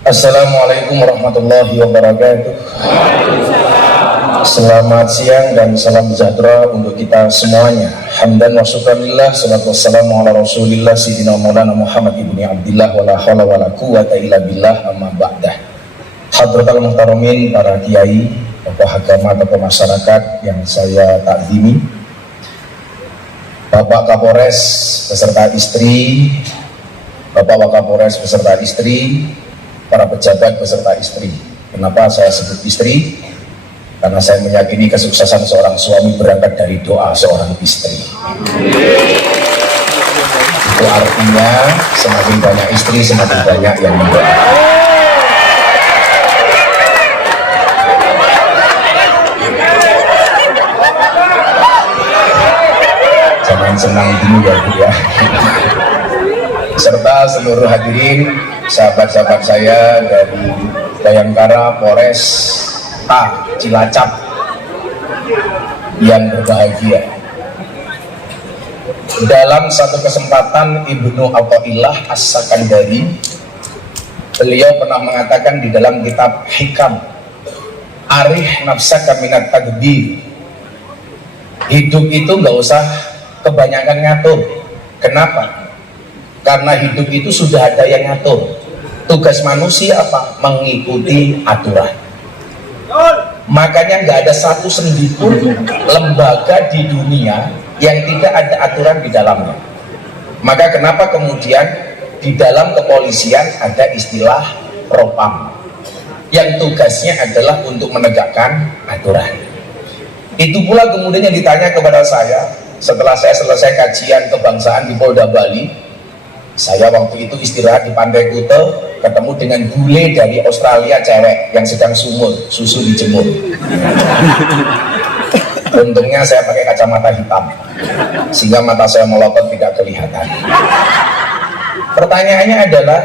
Assalamualaikum warahmatullahi wabarakatuh. Selamat siang dan salam sejahtera untuk kita semuanya. Hamdan wa syukranillah, salatu wassalamu ala rasulillah sayyidina maulana Muhammad ibni Abdillah wa la hawla wa la quwwata illa billah, amma ba'dah. Hadratal muhtaramin, para kiai, tokoh agama, tokoh masyarakat yang saya takzimi, Bapak Kapolres beserta istri, Bapak Wakapolres beserta istri, para pejabat beserta istri. Kenapa saya sebut istri? Karena saya meyakini kesuksesan seorang suami berangkat dari doa seorang istri. Itu artinya semakin banyak istri, semakin banyak yang mendoa. Jangan senang dulu ya Bu ya. Serta seluruh hadirin, sahabat-sahabat saya dari Bayangkara, Polres Cilacap yang berbahagia. Dalam satu kesempatan Ibnu Athaillah As-Sakandari, beliau pernah mengatakan di dalam kitab Hikam, arih nafsaka minat tadbir, hidup itu nggak usah kebanyakan ngatur. Kenapa? Karena hidup itu sudah ada yang ngatur. Tugas manusia apa? Mengikuti aturan. Makanya nggak ada satu sendi pun lembaga di dunia yang tidak ada aturan di dalamnya. Maka kenapa kemudian di dalam kepolisian ada istilah propam yang tugasnya adalah untuk menegakkan aturan. Itu pula kemudian yang ditanya kepada saya setelah saya selesai kajian kebangsaan di Polda Bali. Saya waktu itu istirahat di Pantai Kuta, ketemu dengan bule dari Australia, cewek yang sedang sumur, susu dijemur. Untungnya saya pakai kacamata hitam, sehingga mata saya melotot tidak kelihatan. Pertanyaannya adalah,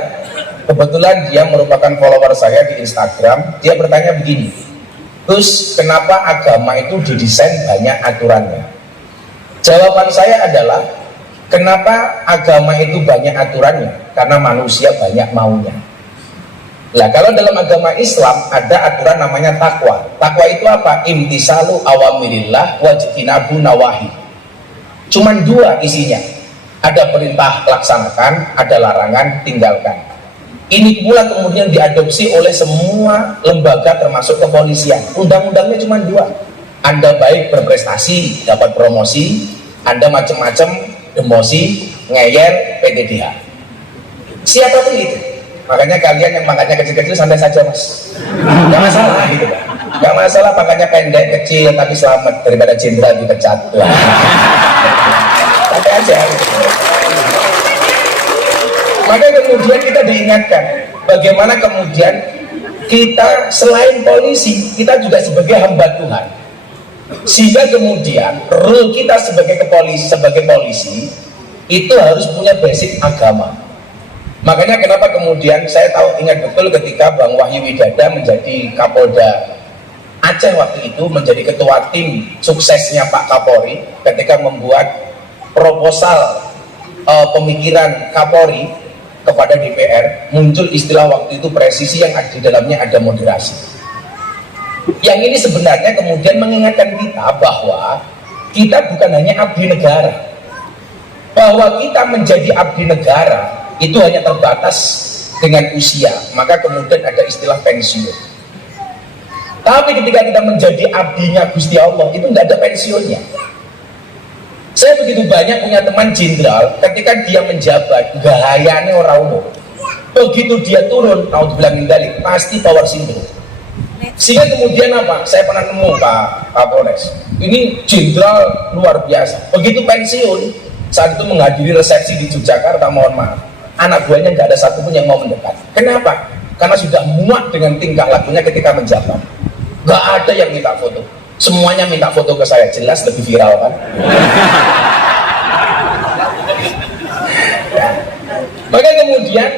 kebetulan dia merupakan follower saya di Instagram. Dia bertanya begini, terus kenapa agama itu didesain banyak aturannya? Jawaban saya adalah, kenapa agama itu banyak aturannya? Karena manusia banyak maunya. Lah kalau dalam agama Islam ada aturan namanya takwa. Takwa itu apa? Imtisalu awamirillah wajtinabu nawahi. Cuman dua isinya. Ada perintah laksanakan, ada larangan tinggalkan. Ini pula kemudian diadopsi oleh semua lembaga termasuk kepolisian. Undang-undangnya cuma dua. Anda baik berprestasi, dapat promosi. Anda macam-macam, demosi, ngeyel, PTDH. Siapapun itu. Makanya kalian yang makannya kecil-kecil santai saja mas. Gak masalah gitu kan. Gak masalah makannya pendek, kecil, tapi selamat daripada jenderal dipecat. Santai aja gitu. Maka kemudian kita diingatkan bagaimana kemudian kita selain polisi, kita juga sebagai hamba Tuhan. Sehingga kemudian role kita sebagai polisi itu harus punya basic agama. Makanya kenapa kemudian saya ingat betul ketika Bang Wahyu Widada menjadi Kapolda Aceh waktu itu, menjadi ketua tim suksesnya Pak Kapolri ketika membuat proposal pemikiran Kapolri kepada DPR, muncul istilah waktu itu presisi yang di dalamnya ada moderasi. Yang ini sebenarnya kemudian mengingatkan kita bahwa kita bukan hanya abdi negara, bahwa kita menjadi abdi negara itu hanya terbatas dengan usia, maka kemudian ada istilah pensiun. Tapi ketika kita menjadi abdinya Gusti Allah, itu nggak ada pensiunnya. Saya begitu banyak punya teman jenderal, ketika dia menjabat, gayanya orang umum. Begitu dia turun, tahu dibilang mindalik, pasti power syndrome. Sehingga kemudian apa? Saya pernah nemu Pak Kapolres, ini jenderal luar biasa. Begitu pensiun, saat itu menghadiri resepsi di Yogyakarta, mohon maaf, anak buahnya nggak ada satupun yang mau mendekat. Kenapa? Karena sudah muak dengan tingkah lakunya ketika menjabat. Nggak ada yang minta foto, semuanya minta foto ke saya, jelas lebih viral kan? Ya. Maka kemudian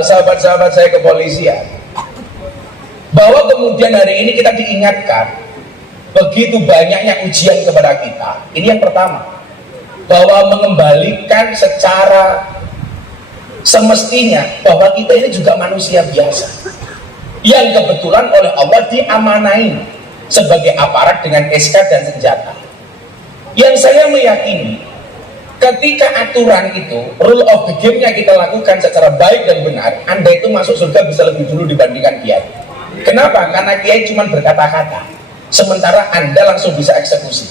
sahabat-sahabat saya kepolisian, bahwa kemudian hari ini kita diingatkan begitu banyaknya ujian kepada kita. Ini yang pertama, bahwa mengembalikan secara semestinya bahwa kita ini juga manusia biasa yang kebetulan oleh Allah diamanai sebagai aparat dengan SK dan senjata. Yang saya meyakini ketika aturan itu, rule of the game-nya kita lakukan secara baik dan benar, Anda itu masuk surga bisa lebih dulu dibandingkan kiai. Kenapa? Karena kiai cuma berkata-kata, sementara Anda langsung bisa eksekusi.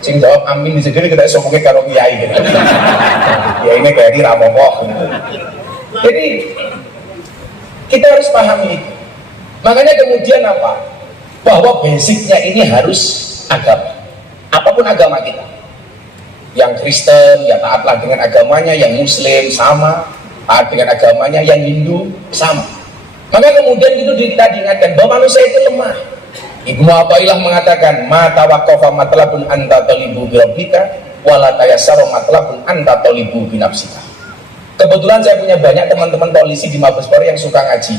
Sing jawab amin di sendiri kita ngomongin karo kiai gitu. Ya ini kayak di rapopo gitu. Jadi kita harus pahami itu. Makanya kemudian apa? Bahwa basicnya ini harus agama. Apapun agama kita. Yang Kristen ya taatlah dengan agamanya, yang Muslim sama taat dengan agamanya, yang Hindu sama. Maka kemudian itu kita diingatkan bahwa manusia itu lemah. Ibnu Athaillah mengatakan, "Ma tawaqqafa matlabun anta talibu bi rabbika wa la tayassaru matlabun anta talibu bi nafsika." Kebetulan saya punya banyak teman-teman polisi di Mabes Polri yang suka ngaji.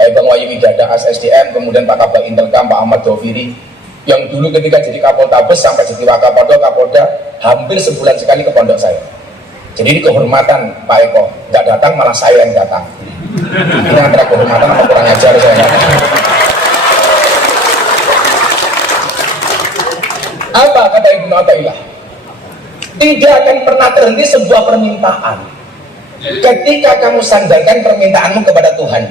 Kayak Bang Wahyu Widada ASSDM, kemudian Pak Kabak Intelkam, Pak Ahmad Doviri, yang dulu ketika jadi Kapoltabes sampai jadi Wakapolda, Kapolda, hampir sebulan sekali ke pondok saya. Jadi ini kehormatan Pak Eko, nggak datang malah saya yang datang. Ini antara kehormatan atau kurang ajar saya. Apa kata Ibnu Athaillah? Tidak akan pernah terhenti sebuah permintaan ketika kamu sandarkan permintaanmu kepada Tuhan,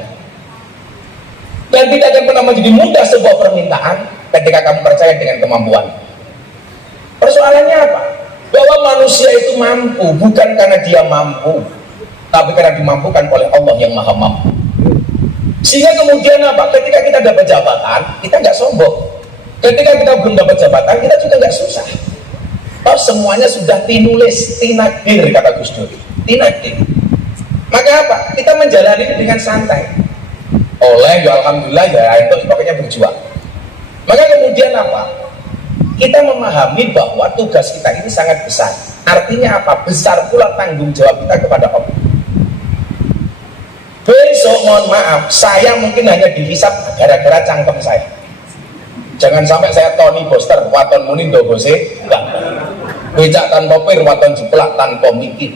dan tidak akan pernah menjadi mudah sebuah permintaan ketika kamu percaya dengan kemampuan. Persoalannya apa? Bahwa manusia itu mampu bukan karena dia mampu, tapi karena dimampukan oleh Allah yang maha mampu. Sehingga kemudian apa? Ketika kita dapat jabatan, kita nggak sombong. Ketika kita belum dapat jabatan, kita juga nggak susah. Toh semuanya sudah tinulis, tinakdir kata Gus Dur. Tinakdir. Maka apa? Kita menjalani dengan santai. Oleh ya alhamdulillah ya itu sebagainya berjuang. Maka kemudian apa? Kita memahami bahwa tugas kita ini sangat besar. Artinya apa? Besar pula tanggung jawab kita kepada Allah. Besok mohon maaf, saya mungkin hanya dihisap gara-gara cangkem saya. Jangan sampai saya Tony Boster, waton muni ndogose, enggak. Becak tanpa pir, waton jeplak tanpa mikir.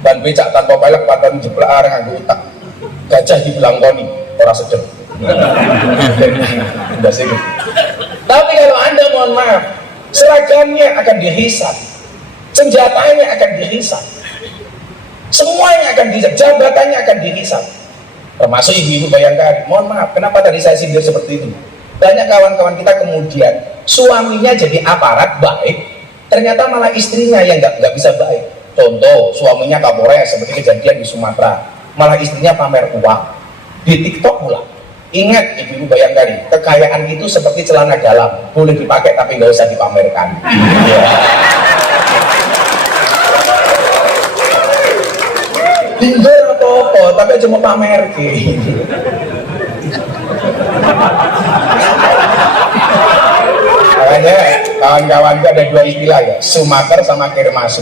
Dan becak tanpa pelek, waton jeplak areng nganggo utak. Gajah dibilang koni, ora sedep. Tapi kalau Anda mohon maaf, seragamnya akan dihisap, senjatanya akan dihisap, semuanya akan dihisap, jabatannya akan dihisap, termasuk ibu-ibu Bayangkari. Mohon maaf, kenapa tadi saya sindir seperti itu? Banyak kawan-kawan kita kemudian suaminya jadi aparat baik, ternyata malah istrinya yang nggak bisa baik. Contoh, suaminya Kapolres seperti kejadian di Sumatera, malah istrinya pamer uang di TikTok pula. Ingat ibu-ibu Bayangkari, kekayaan itu seperti celana dalam, boleh dipakai tapi nggak usah dipamerkan. Ya. Tinggal apa-apa, tapi cuma pamer. Makanya kawan-kawan itu ada dua istilah ya, sumaker sama kirmasu.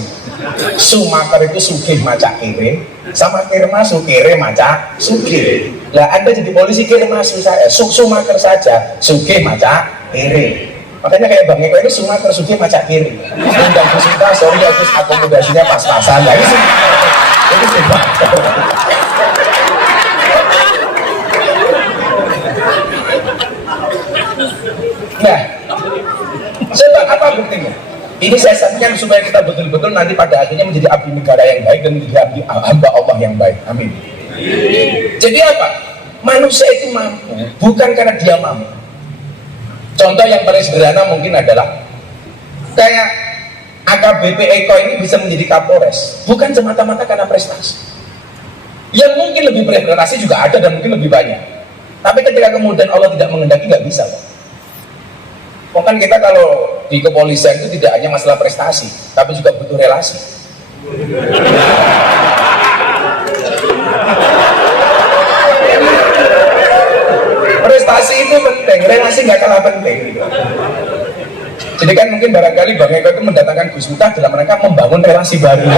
Sumaker itu sugih macak kiri, sama kirmasu kiri macak sugih. Lah Anda jadi polisi kirmasu saya, sumaker saja, sugih macak kiri. Makanya kayak Bang Eko itu sumaker sugih macak kiri. Undang Kusita, sorry ya terus akomodasinya pas-pasan. Nah itu sumaker. Nah, sebab apa buktinya? Ini saya sampaikan supaya kita betul-betul nanti pada akhirnya menjadi abdi negara yang baik dan menjadi abdi hamba Allah yang baik. Amin. Jadi apa? Manusia itu mampu bukan karena dia mampu. Contoh yang paling sederhana mungkin adalah kayak AKBP Eko ini bisa menjadi Kapolres bukan semata-mata karena prestasi. Yang mungkin lebih berprestasi juga ada dan mungkin lebih banyak. Tapi ketika kemudian Allah tidak menghendaki nggak bisa, Pak. Kan kita kalau di kepolisian itu tidak hanya masalah prestasi, tapi juga butuh relasi. Prestasi itu penting, relasi nggak kalah penting. Jadi kan mungkin barangkali Bang Eko itu mendatangkan Gus Miftah dalam rangka membangun relasi baru.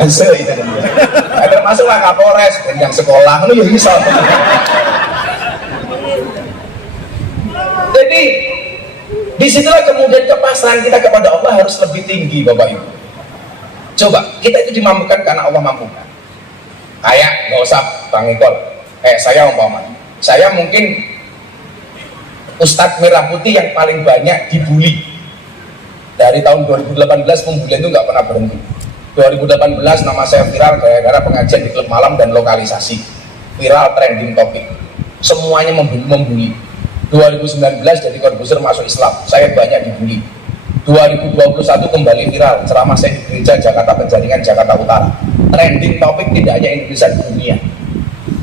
Masuk itu termasuklah Kapolres yang sekolah lu ya bisa. Jadi di Disitulah kemudian kepasrahan kita kepada Allah harus lebih tinggi, Bapak Ibu. Coba, kita itu dimampukan karena Allah mampukan. Kayak, nggak usah Bang Ikol, saya saya mungkin Ustadz Merah Putih yang paling banyak dibully. Dari tahun 2018 pembulian itu nggak pernah berhenti. 2018 nama saya viral gara-gara pengajian di klub malam dan lokalisasi. Viral trending topik. Semuanya membuli. 2019 jadi korbuser masuk Islam, saya banyak dibully. 2021 kembali viral, ceramah saya di gereja Jakarta Penjaringan, Jakarta Utara. Trending topik tidak hanya Indonesia, dunia.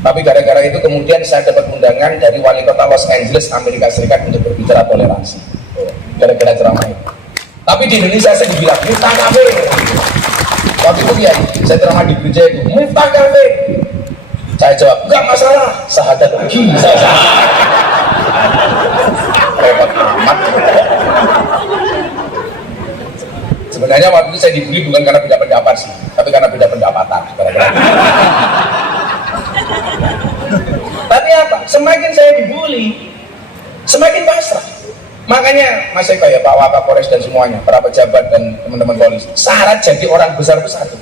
Tapi gara-gara itu kemudian saya dapat undangan dari wali kota Los Angeles, Amerika Serikat untuk berbicara toleransi. Gara-gara ceramah itu. Tapi di Indonesia saya dibilang, Miftah kafir. Waktu itu ya, saya ceramah di gereja itu, Miftah kafir. Saya jawab, enggak masalah, sahadat lagi. Repot amat. Sebenarnya waktu itu saya dibully bukan karena beda pendapat sih, tapi karena beda pendapatan. Tapi apa? Semakin saya dibully, semakin pasrah. Makanya Mas Eko ya, Pak Wakapolres dan semuanya, para pejabat dan teman-teman polisi, syarat jadi orang besar itu satu,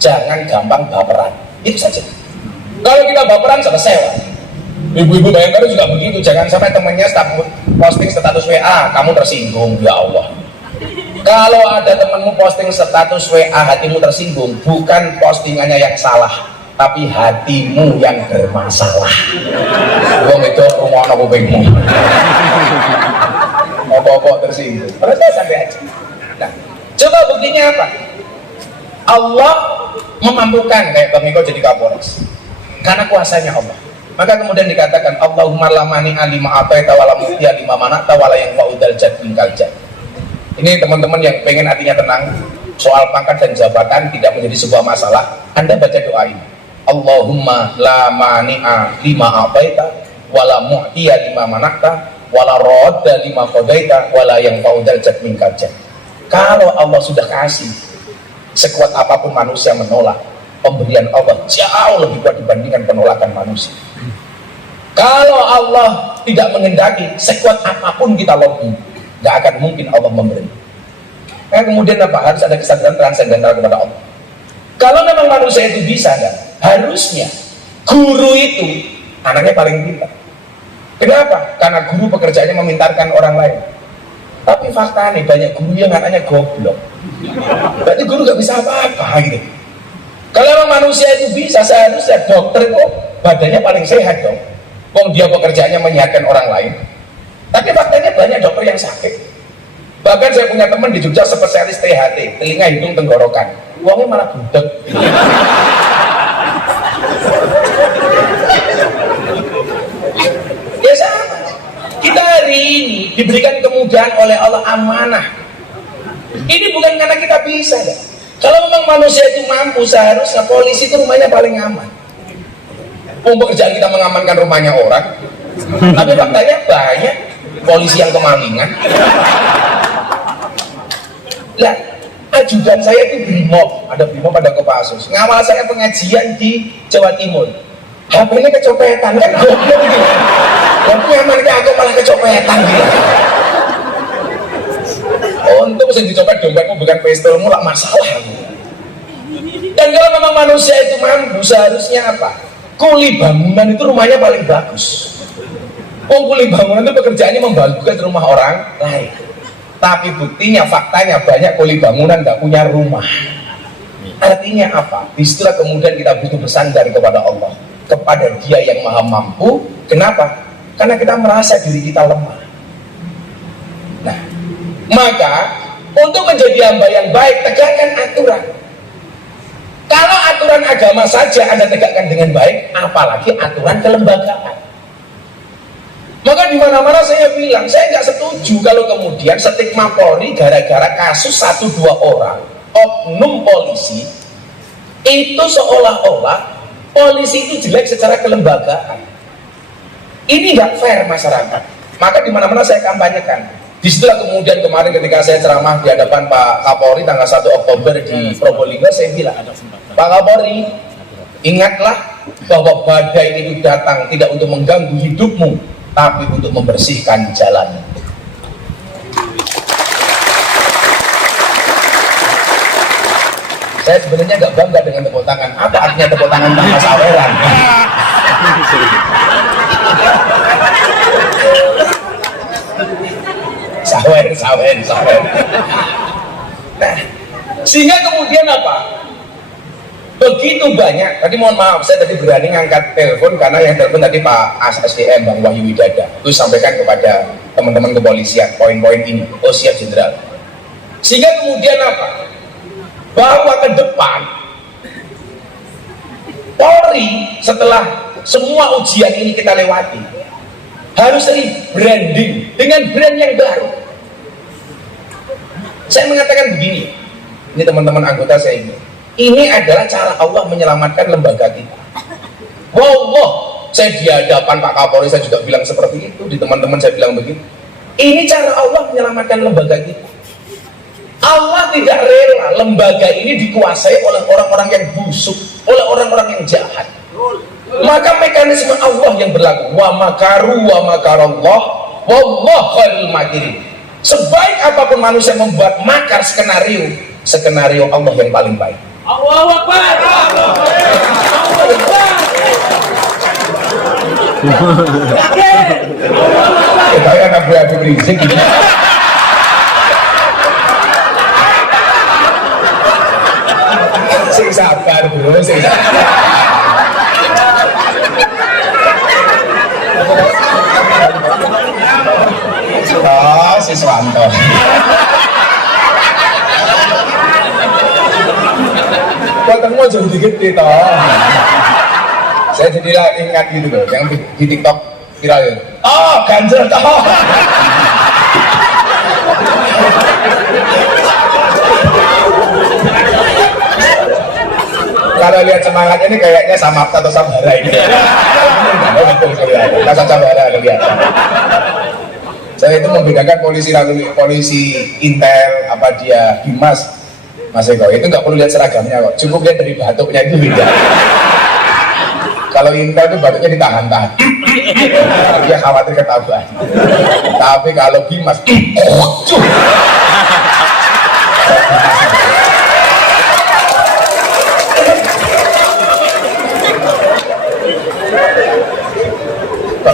jangan gampang baperan. Itu saja. Kalau kita baperan selesai. Ibu-ibu Bayangkara juga begitu, jangan sampai temannya posting status WA, kamu tersinggung, ya Allah. Kalau ada temanmu posting status WA hatimu tersinggung, bukan postingannya yang salah, tapi hatimu yang bermasalah. Wong itu rumono kupingmu. Apa-apa tersinggung. Terus sampai aja. Nah, coba buktinya apa? Allah memampukan kayak Bang Iko jadi Kapolres. Karena kuasanya Allah. Maka kemudian dikatakan Allahumma lamani alima ataita wala mu'tiya lima mana'ta wala yang fa'udal jad minkal jad. Ini teman-teman yang pengen hatinya tenang, soal pangkat dan jabatan tidak menjadi sebuah masalah, Anda baca doa ini. Allahumma la mani'a lima ataita wala mu'tiya lima mana'ta wala radda lima qadaita wala yang fa'udal jad minkal jad. Kalau Allah sudah kasih, sekuat apapun manusia menolak, pemberian Allah jauh lebih kuat dibandingkan penolakan manusia. Kalau Allah tidak menghendaki, sekuat apapun kita lobby, nggak akan mungkin Allah memberi. Nah, kemudian apa? Harus ada kesadaran transendental kepada Allah. Kalau memang manusia itu bisa, kan? Harusnya guru itu anaknya paling pintar. Kenapa? Karena guru pekerjaannya memintarkan orang lain. Tapi fakta nih, banyak guru yang anaknya goblok. Berarti guru nggak bisa apa-apa gitu. Kalau memang manusia itu bisa, seharusnya dokter itu badannya paling sehat dong. Wong dia pekerjaannya menyehatkan orang lain. Tapi faktanya banyak dokter yang sakit. Bahkan saya punya teman di Jogja spesialis THT, telinga, hidung, tenggorokan. Uangnya malah budek. Ya sama. Kita hari ini diberikan kemudahan oleh Allah, amanah. Ini bukan karena kita bisa ya. Kalau memang manusia itu mampu, seharusnya polisi itu rumahnya paling aman. Pekerjaan kita mengamankan rumahnya orang, tapi faktanya banyak polisi yang kemalingan. Lah, ajudan saya itu Brimob, ada Brimob pada Kopassus. Ngawal saya pengajian di Jawa Timur. HP-nya kecopetan, kan goblok gitu. Yang nyamannya aku malah kecopetan gitu. Untuk bisa dicopet dompetmu bukan pistolmu lah masalah. Dan kalau memang manusia itu mampu, seharusnya apa? Kuli bangunan itu rumahnya paling bagus. Kuli bangunan itu pekerjaannya membagukan rumah orang lain. Tapi buktinya, faktanya banyak kuli bangunan nggak punya rumah. Artinya apa? Disitulah kemudian kita butuh bersandar kepada Allah, kepada Dia yang Maha Mampu. Kenapa? Karena kita merasa diri kita lemah. Nah, maka untuk menjadi hamba yang baik, tegakkan aturan. Kalau aturan agama saja Anda tegakkan dengan baik, apalagi aturan kelembagaan. Maka di mana-mana saya bilang, saya nggak setuju kalau kemudian stigma Polri gara-gara kasus 1-2 orang oknum polisi itu seolah-olah polisi itu jelek secara kelembagaan. Ini nggak fair masyarakat. Maka di mana-mana saya kampanyekan. Disitulah kemudian kemarin ketika saya ceramah di hadapan Pak Kapolri tanggal 1 Oktober di Probolinggo, saya bilang, Pak Kapolri, ingatlah bahwa badai itu datang tidak untuk mengganggu hidupmu, tapi untuk membersihkan jalan. Saya sebenarnya nggak bangga dengan tepuk tangan. Apa artinya tepuk tangan tanpa saweran? Sawer. Nah, sehingga kemudian apa? Begitu banyak. Tadi mohon maaf, saya tadi berani ngangkat telepon karena yang telepon tadi Pak ASDM Bang Wahyu Widada. Itu sampaikan kepada teman-teman kepolisian poin-poin ini. Oh siap Jenderal. Sehingga kemudian apa? Bahwa ke depan Polri setelah semua ujian ini kita lewati harus rebranding dengan brand yang baru. Saya mengatakan begini, ini teman-teman anggota saya ini adalah cara Allah menyelamatkan lembaga kita. Wallah, saya di hadapan Pak Kapolri saya juga bilang seperti itu, di teman-teman saya bilang begitu. Ini cara Allah menyelamatkan lembaga kita. Allah tidak rela lembaga ini dikuasai oleh orang-orang yang busuk, oleh orang-orang yang jahat. Maka mekanisme Allah yang berlaku, wa makaru wa makarallah wallahu khairul makirin. Sebaik apapun manusia membuat makar skenario Allah yang paling baik. Allahu Akbar. Allahu Akbar. Kita anak berarti berisik ini. Sing sabar bro, sing sabar. Oh, si Swanto. Ketemu jauh dikit toh. Saya jadi ingat gitu loh, yang di TikTok viral itu. Oh, ganjel toh. Kalau lihat semangatnya ini kayaknya Samapta atau Sabara ini. Betul kelihatan. Kasa Sabara kelihatan. Saya itu membedakan polisi Intel apa dia Bimas, Mas Eko itu nggak perlu lihat seragamnya kok, cukup lihat dari batuknya itu beda. Kalau Intel itu batuknya ditahan-tahan, dia khawatir ketahuan. Tapi kalau Bimas, kok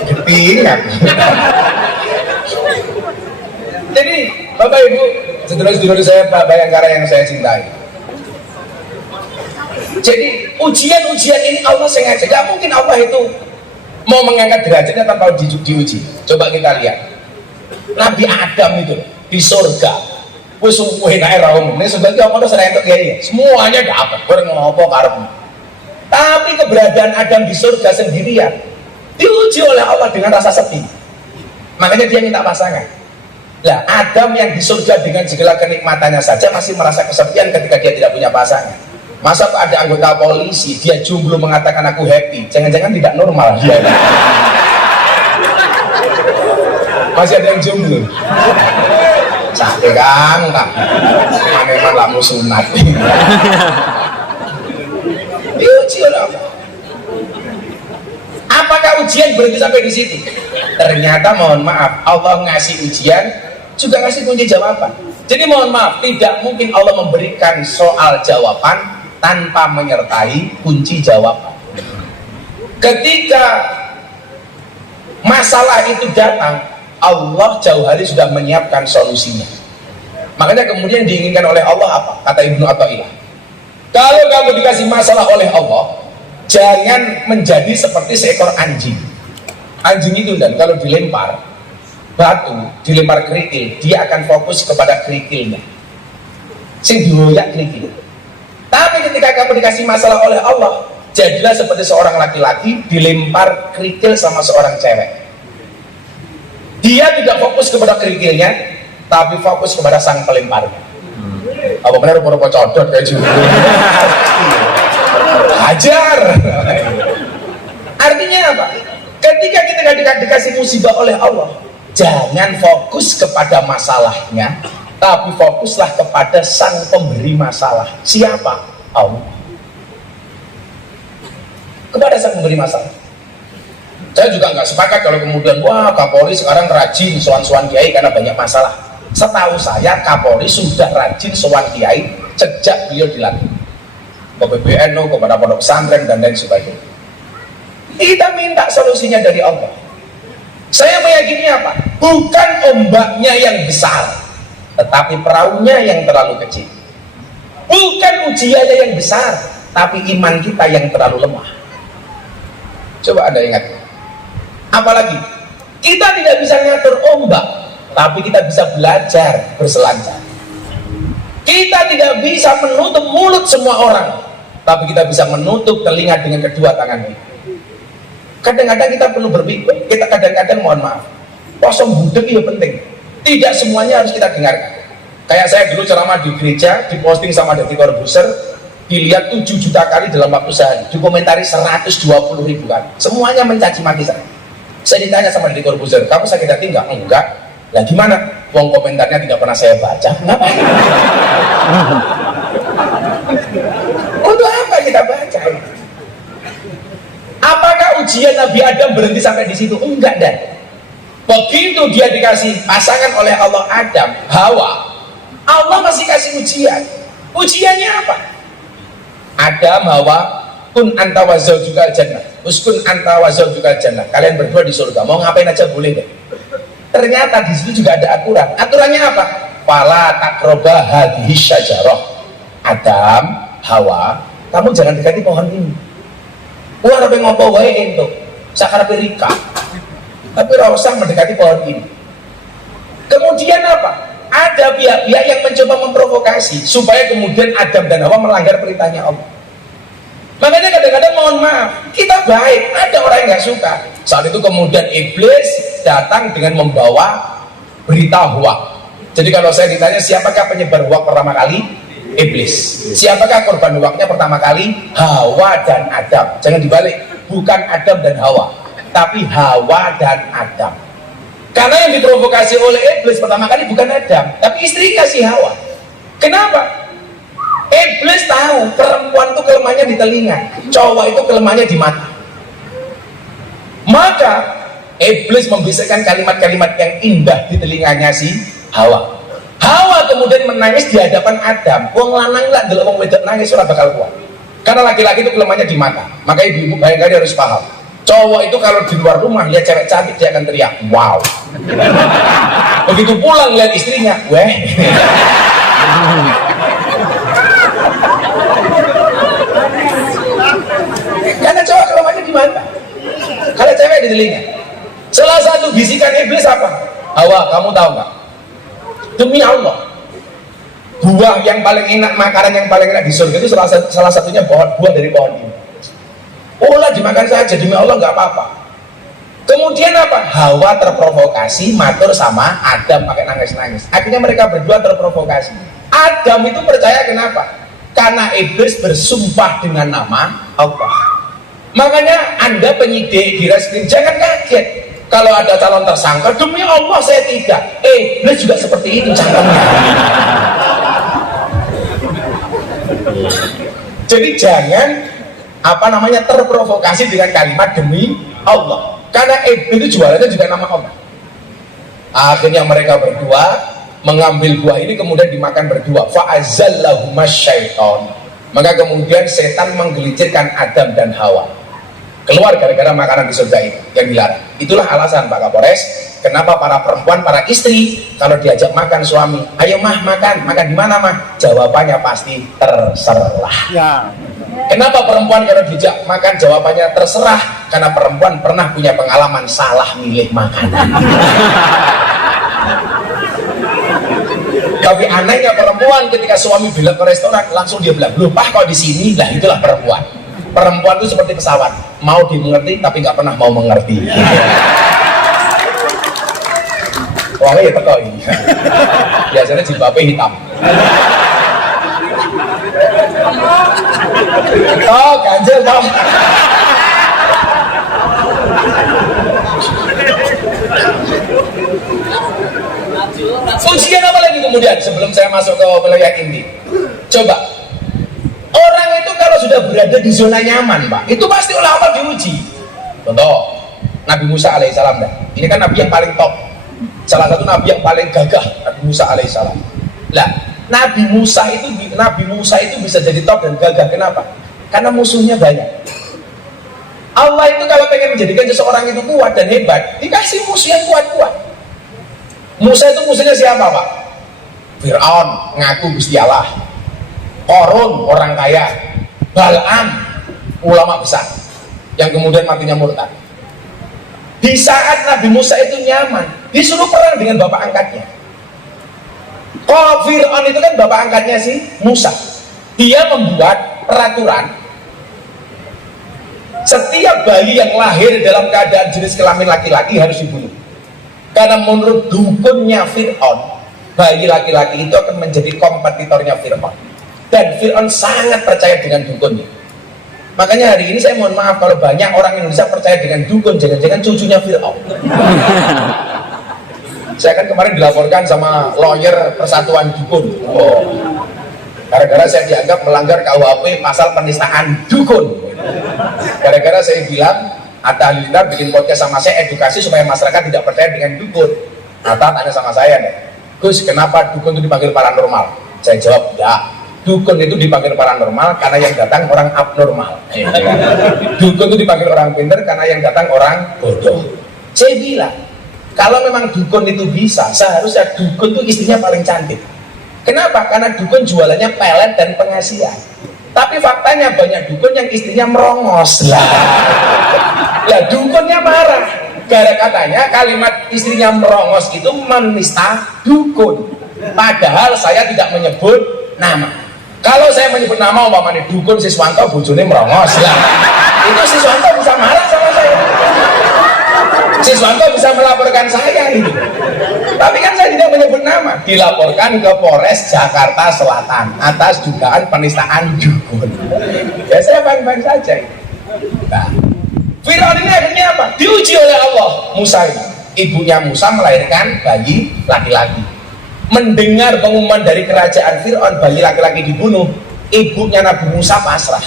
ketinggalan. Jadi Bapak Ibu, sedulur-sedulur saya Pak Bayangkara yang saya cintai. Jadi ujian-ujian ini Allah sengaja. Gak mungkin Allah itu mau mengangkat derajatnya tanpa diuji. Coba kita lihat. Nabi Adam itu di surga. Wes enak ra umum. Nek surga iki apa to sering entuk kiai. Semuanya dapat. Bareng ngopo karep. Tapi keberadaan Adam di surga sendirian diuji oleh Allah dengan rasa sedih. Makanya dia minta pasangan. Lah Adam yang di surga dengan segala kenikmatannya saja masih merasa kesepian ketika dia tidak punya pasangan. Masa kok ada anggota polisi dia jomblo mengatakan aku happy, jangan-jangan tidak normal dia. Masih ada yang jomblo. Sakit kan, memang lamu sunat. Diuji oleh apa? Apakah ujian berhenti sampai di situ? Ternyata mohon maaf, Allah ngasih ujian juga ngasih kunci jawaban. Jadi mohon maaf, tidak mungkin Allah memberikan soal jawaban tanpa menyertai kunci jawaban. Ketika masalah itu datang, Allah jauh hari sudah menyiapkan solusinya. Makanya kemudian diinginkan oleh Allah apa? Kata Ibnu Athaillah, kalau kamu dikasih masalah oleh Allah, jangan menjadi seperti seekor anjing. Anjing itu dan kalau dilempar batu, dilempar kerikil, dia akan fokus kepada kerikilnya. Sing dioyak kerikil. Tapi ketika kamu dikasih masalah oleh Allah, jadilah seperti seorang laki-laki dilempar kerikil sama seorang cewek. Dia tidak fokus kepada kerikilnya, tapi fokus kepada sang pelemparnya. Apa benar rupa-rupa codot kayak gitu? Hajar. Artinya apa? Ketika kita dikasih musibah oleh Allah, jangan fokus kepada masalahnya, tapi fokuslah kepada sang pemberi masalah. Siapa? Allah. Kepada sang pemberi masalah. Saya juga nggak sepakat kalau kemudian wah Kapolri sekarang rajin sowan-sowan kiai karena banyak masalah. Setahu saya Kapolri sudah rajin sowan kiai sejak beliau dilantik. ke PBNU, kepada pondok pesantren dan lain sebagainya. Kita minta solusinya dari Allah. Saya meyakini apa? Bukan ombaknya yang besar, tetapi perahunya yang terlalu kecil. Bukan ujiannya yang besar, tapi iman kita yang terlalu lemah. Coba Anda ingat. Apalagi kita tidak bisa ngatur ombak, tapi kita bisa belajar berselancar. Kita tidak bisa menutup mulut semua orang, tapi kita bisa menutup telinga dengan kedua tangan kita. Kadang-kadang kita perlu berpikir, kita kadang-kadang mohon maaf, kosong budek itu penting. Tidak semuanya harus kita dengarkan. Kayak saya dulu ceramah di gereja, diposting sama Deddy Corbuzier, dilihat 7 juta kali dalam waktu sehari, dikomentari 120 ribu kali. Semuanya mencaci maki saya. Saya ditanya sama Deddy Corbuzier, kamu sakit hati enggak? Enggak. Lah gimana? Wong komentarnya tidak pernah saya baca. Ngapain? Untuk apa kita baca? Apakah ujian Nabi Adam berhenti sampai di situ? Enggak, dan begitu dia dikasih pasangan oleh Allah Adam, Hawa, Allah masih kasih ujian. Ujiannya apa? Adam, Hawa, kun anta wa zawjuka jannah, uskun anta wa zawjuka jannah. Kalian berdua di surga, mau ngapain aja boleh deh. Ternyata di situ juga ada aturan. Aturannya apa? Fala taqraba hadhihi syajarah. Adam, Hawa, kamu jangan dekati pohon ini. Wah, arep ngopo wae entuk. Sakarepe rika. Tapi ora usah mendekati pohon ini. Kemudian apa? Ada pihak-pihak yang mencoba memprovokasi supaya kemudian Adam dan Hawa melanggar perintahnya Allah. Makanya kadang-kadang mohon maaf, kita baik, ada orang yang nggak suka. Saat itu kemudian iblis datang dengan membawa berita hoak. Jadi kalau saya ditanya siapakah penyebar hoak pertama kali? Iblis. Siapakah korban hoaknya pertama kali? Hawa dan Adam. Jangan dibalik, bukan Adam dan Hawa, tapi Hawa dan Adam. Karena yang diprovokasi oleh iblis pertama kali bukan Adam, tapi istri kasih Hawa. Kenapa? Iblis tahu perempuan itu kelemahannya di telinga, cowok itu kelemahannya di mata. Maka iblis membisikkan kalimat-kalimat yang indah di telinganya si Hawa. Hawa kemudian menangis di hadapan Adam. Wong lanang lah delok wong wedok nangis ora bakal kuat. Karena laki-laki itu kelemahannya di mata. Maka ibu-ibu barangkali harus paham. Cowok itu kalau di luar rumah lihat cewek cantik dia akan teriak, wow. Begitu pulang lihat istrinya, weh. Karena cowok kelemahannya di mata, kalau cewek di telinga. Salah satu bisikan iblis apa? Hawa, kamu tahu nggak? Demi Allah, buah yang paling enak, makanan yang paling enak di surga itu salah satunya buah dari pohon ini. Olah dimakan saja, demi Allah nggak apa-apa. Kemudian apa? Hawa terprovokasi, matur sama Adam pakai nangis-nangis. Akhirnya mereka berdua terprovokasi. Adam itu percaya kenapa? Karena iblis bersumpah dengan nama Allah. Makanya Anda penyidik di reskrim jangan kaget kalau ada calon tersangka, demi Allah saya tidak. Iblis juga seperti itu cangkemnya. Jadi jangan terprovokasi dengan kalimat demi Allah. Karena iblis itu jualannya juga nama Allah. Akhirnya mereka berdua mengambil buah ini kemudian dimakan berdua. Fa'azallahumas syaiton. Maka kemudian setan menggelincirkan Adam dan Hawa keluar gara-gara makanan di surga itu yang dilarang. Itulah alasan Pak Kapolres kenapa para perempuan, para istri kalau diajak makan suami, ayo mah makan di mana mah? Jawabannya pasti terserah. Ya. Kenapa perempuan kalau diajak makan jawabannya terserah? Karena perempuan pernah punya pengalaman salah milih makanan. Tapi anehnya perempuan ketika suami bilang ke restoran langsung dia bilang, loh Pak kok di sini? Lah itulah perempuan. Perempuan itu seperti pesawat, mau dimengerti tapi nggak pernah mau mengerti. Wah ya teko ini. Biasanya jilbabnya hitam. Oh ganjil dong. Ujian apa lagi kemudian sebelum saya masuk ke wilayah inti? Coba, orang itu kalau sudah berada di zona nyaman, Pak, itu pasti oleh Allah diuji. Contoh, Nabi Musa alaihissalam. Ini kan Nabi yang paling top, salah satu Nabi yang paling gagah, Nabi Musa alaihissalam. Lah, Nabi Musa itu bisa jadi top dan gagah. Kenapa? Karena musuhnya banyak. Allah itu kalau pengen menjadikan seseorang itu kuat dan hebat, dikasih musuh yang kuat-kuat. Musa itu musuhnya siapa, Pak? Fir'aun, ngaku Gusti Allah. Korun, orang kaya. Balaam, ulama besar yang kemudian matinya murtad. Di saat Nabi Musa itu nyaman, disuruh perang dengan bapak angkatnya. Kalau Fir'aun itu kan bapak angkatnya si Musa. Dia membuat peraturan setiap bayi yang lahir dalam keadaan jenis kelamin laki-laki harus dibunuh. Karena menurut dukunnya Fir'aun, bayi laki-laki itu akan menjadi kompetitornya Fir'aun. Dan Fir'aun sangat percaya dengan dukunnya. Makanya hari ini saya mohon maaf kalau banyak orang Indonesia percaya dengan dukun, jangan-jangan cucunya Fir'aun. Saya kan kemarin dilaporkan sama lawyer Persatuan Dukun. Gara-gara saya dianggap melanggar KUHP pasal penistaan dukun. Gara-gara saya bilang Atta Halilintar bikin podcast sama saya edukasi supaya masyarakat tidak percaya dengan dukun. Atta tanya sama saya nih, Gus, kenapa dukun itu dipanggil paranormal? Saya jawab, ya, dukun itu dipanggil paranormal karena yang datang orang abnormal. Dukun itu dipanggil orang pintar karena yang datang orang bodoh. Saya bilang, kalau memang dukun itu bisa, seharusnya dukun itu istrinya paling cantik. Kenapa? Karena dukun jualannya pelet dan pengasihan. Tapi faktanya banyak dukun yang istrinya merongos lah. Lah dukunnya marah. Gara katanya kalimat istrinya merongos itu menista dukun. Padahal saya tidak menyebut nama. Kalau saya menyebut nama umpamanya dukun Siswanto bojone merongos lah. Itu Siswanto bisa marah sama saya. Siswanto bisa melaporkan saya gitu. Tapi kan saya tidak menyebut nama, dilaporkan ke Polres Jakarta Selatan atas dugaan penistaan dukun. Ya saya baik-baik saja. Nah, Fir'aun ini akhirnya apa? Diuji oleh Allah. Musa ini, ibunya Musa melahirkan bayi laki-laki. Mendengar pengumuman dari kerajaan Fir'aun bayi laki-laki dibunuh, ibunya Nabi Musa pasrah.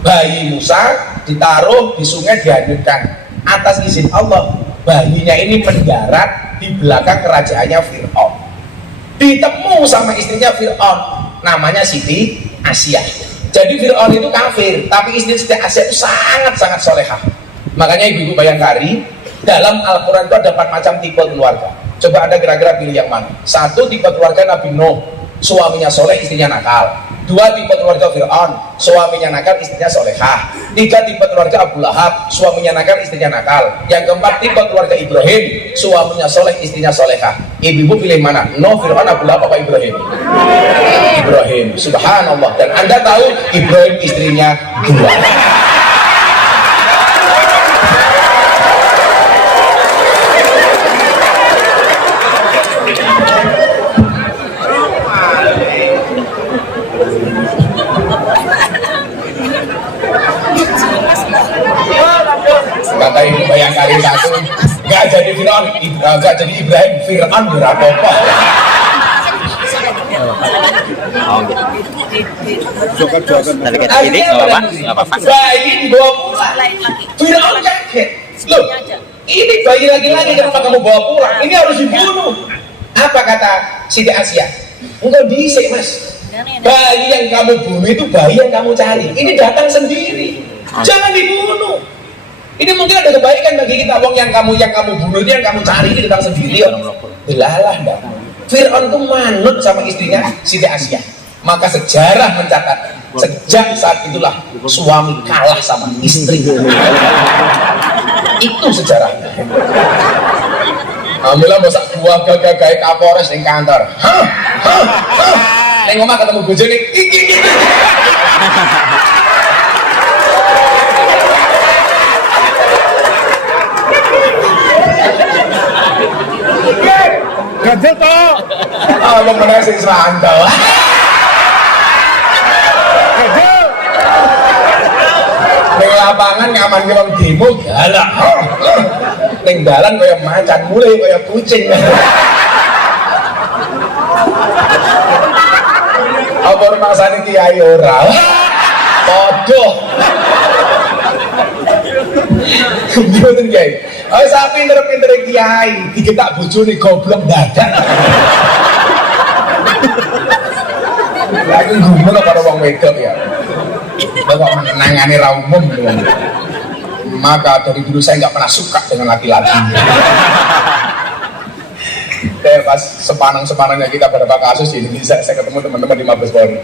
Bayi Musa ditaruh di sungai dihanyutkan atas izin Allah. Bayinya ini mendarat di belakang kerajaannya Fir'aun. Ditemu sama istrinya Fir'aun, namanya Siti Asyah. Jadi Fir'aun itu kafir, tapi istri Siti Asyah itu sangat-sangat solehah. Makanya ibu-ibu Bayangkari, dalam Al-Quran itu ada 4 macam tipe keluarga. Coba Anda kira-kira pilih yang mana? 1, tipe keluarga Nabi Nuh, suaminya soleh, istrinya nakal. 2, tipe keluarga Fir'aun, suaminya nakal, istrinya solehah. 3, tipe keluarga Abu Lahab, suaminya nakal, istrinya nakal. Yang keempat, tipe keluarga Ibrahim, suaminya soleh, istrinya solehah. Ibu-ibu pilih mana? Nuh, Fir'aun, Abu Lahab, apa Ibrahim? Ibrahim, subhanallah. Dan Anda tahu Ibrahim istrinya 2. Kata ibu Bayangkari 1, nggak jadi Fir'aun, nggak jadi Ibrahim, Fir'aun berapopo. Bayi dibawa pulang, Fir'aun kaget. Loh, ini bayi laki-laki kenapa kamu bawa pulang? Ini harus dibunuh. Apa kata Siti Asyah? Enggak disik, Mas. Bayi yang kamu bunuh itu bayi yang kamu cari. Ini datang sendiri, jangan dibunuh. Ini mungkin ada kebaikan bagi kita. Wong yang kamu bunuh itu yang kamu cari ini datang sendiri. Belalah enggak. Fir'aun itu manut sama istrinya Siti Asyah. Maka sejarah mencatat sejak saat itulah suami kalah sama istri. Itu sejarahnya. Alhamdulillah masak buah gagal Kapolres di kantor. Neng omah ketemu bojone iki. Ganjel toh. Apa meneh sing sandal. Ganjel. Ning lapangan ngaman ki wong demo galak. Ning dalan kaya macan mulai kaya kucing. Apa rumasane kiai ora? Podoh. Gimana kiai? Oh, saya pinter-pinter kiai, diketak bojone goblok dadak. Lagi gumul karo wong wedok ya. Bapak menangani ra umum gitu. Maka dari dulu saya nggak pernah suka dengan laki-laki. Kayak pas sepanang-sepanangnya kita beberapa kasus di Indonesia, saya ketemu teman-teman di Mabes Polri.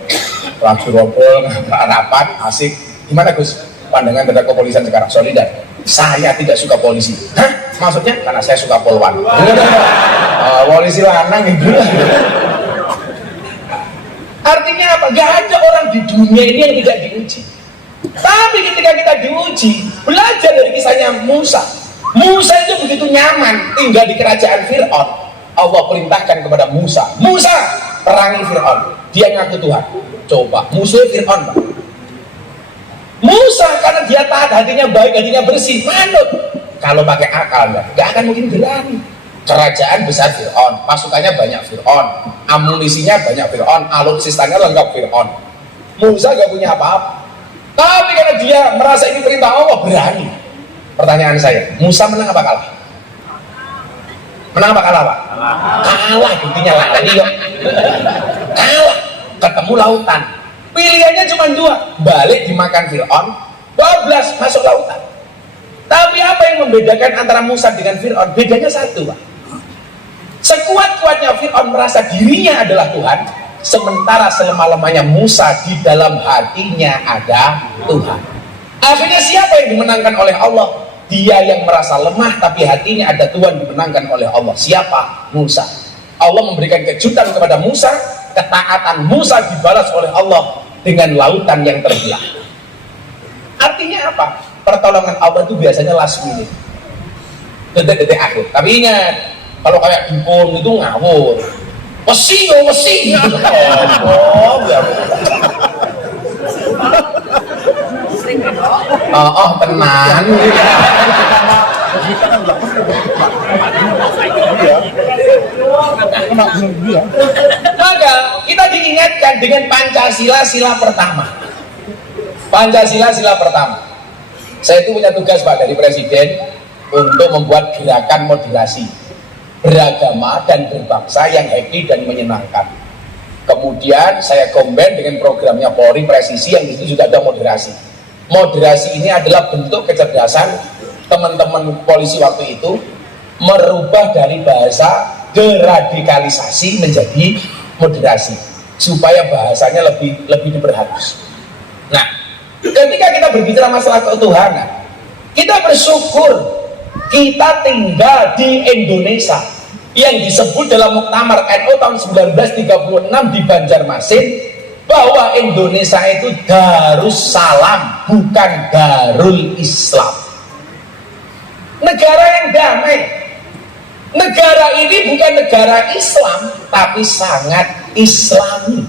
Lagi ngobrol, rapat, asik. Gimana Gus? Pandangan terhadap kepolisian sekarang solidar. Saya tidak suka polisi. Hah? Maksudnya? Karena saya suka polwan. Polisi lanang gitu. Artinya apa? Gak ada orang di dunia ini yang tidak diuji. Tapi ketika kita diuji, belajar dari kisahnya Musa. Musa itu begitu nyaman tinggal di kerajaan Fir'aun. Allah perintahkan kepada Musa, Musa perangi Fir'aun. Dia ngaku Tuhan. Coba musuhnya Fir'aun, Pak. Musa karena dia taat, hatinya baik, hatinya bersih, manut. Kalau pakai akal nggak akan mungkin berani. Kerajaan besar Fir'aun, pasukannya banyak Fir'aun, amunisinya banyak Fir'aun, alutsistanya lengkap Fir'aun. Musa gak punya apa-apa. Tapi karena dia merasa ini perintah Allah, berani. Pertanyaan saya, Musa menang apa kalah? Menang apa kalah, Pak? Kalah, buktinya lah tadi kok. Kalah, ketemu lautan. Pilihannya cuma dua, balik dimakan Fir'aun, 12 masuk lautan. Tapi apa yang membedakan antara Musa dengan Fir'aun? Bedanya satu, Pak. Sekuat-kuatnya Fir'aun merasa dirinya adalah Tuhan, sementara selemah-lemahnya Musa di dalam hatinya ada Tuhan. Akhirnya siapa yang dimenangkan oleh Allah? Dia yang merasa lemah tapi hatinya ada Tuhan, dimenangkan oleh Allah. Siapa? Musa. Allah memberikan kejutan kepada Musa, ketaatan Musa dibalas oleh Allah dengan lautan yang terbelah. Artinya apa? Pertolongan Allah itu biasanya last minute, detik-detik akhir. Tapi ingat, kalau kayak dukun itu ngawur. Wesi yo wesi. Oh, ya. Tenan. Maka kita diingatkan dengan Pancasila sila pertama. Pancasila sila pertama. Saya itu punya tugas Pak dari Presiden untuk membuat gerakan moderasi beragama dan berbangsa yang happy dan menyenangkan. Kemudian saya combine dengan programnya Polri Presisi yang di situ juga ada moderasi. Moderasi ini adalah bentuk kecerdasan teman-teman polisi waktu itu merubah dari bahasa deradikalisasi menjadi moderasi supaya bahasanya lebih diperhalus. Nah, ketika kita berbicara masalah ketuhanan, kita bersyukur kita tinggal di Indonesia yang disebut dalam Muktamar NU tahun 1936 di Banjarmasin bahwa Indonesia itu Darussalam, bukan Darul Islam. Negara yang damai. Negara ini bukan negara Islam, tapi sangat Islami.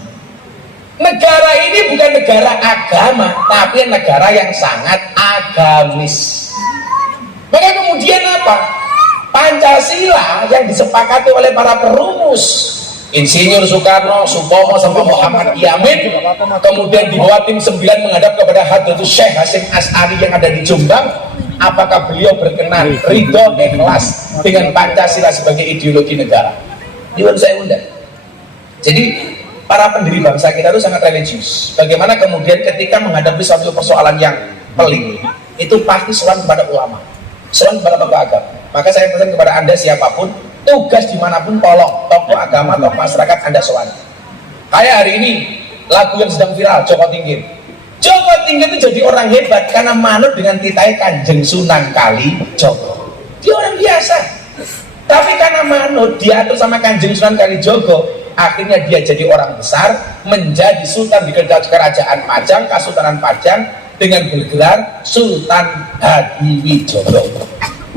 Negara ini bukan negara agama, tapi negara yang sangat agamis. Maka kemudian apa? Pancasila yang disepakati oleh para perumus Insinyur Soekarno, Supomo, sampai Muhammad Yamin, kemudian dibawa tim 9 menghadap kepada Hadratus Syekh Hasyim As'ari yang ada di Jombang. Apakah beliau berkenan, ridho, ikhlas dengan Pancasila sebagai ideologi negara? Ini baru saya undang. Jadi para pendiri bangsa kita itu sangat religius. Bagaimana kemudian ketika menghadapi suatu persoalan yang pelik, itu pasti sowan kepada ulama, sowan kepada tokoh agama. Maka saya pesan kepada Anda siapapun, tugas dimanapun tolong tokoh agama, tokoh masyarakat Anda sowan. Kayak hari ini lagu yang sedang viral Joko Tingkir. Joko Tingkir itu jadi orang hebat karena manut dengan titah Kanjeng Sunan Kalijogo. Dia orang biasa, tapi karena manut diatur sama Kanjeng Sunan Kalijogo, akhirnya dia jadi orang besar, menjadi sultan di kerajaan Pajang, Kasultanan Pajang, dengan bergelar Sultan Hadiwijoyo.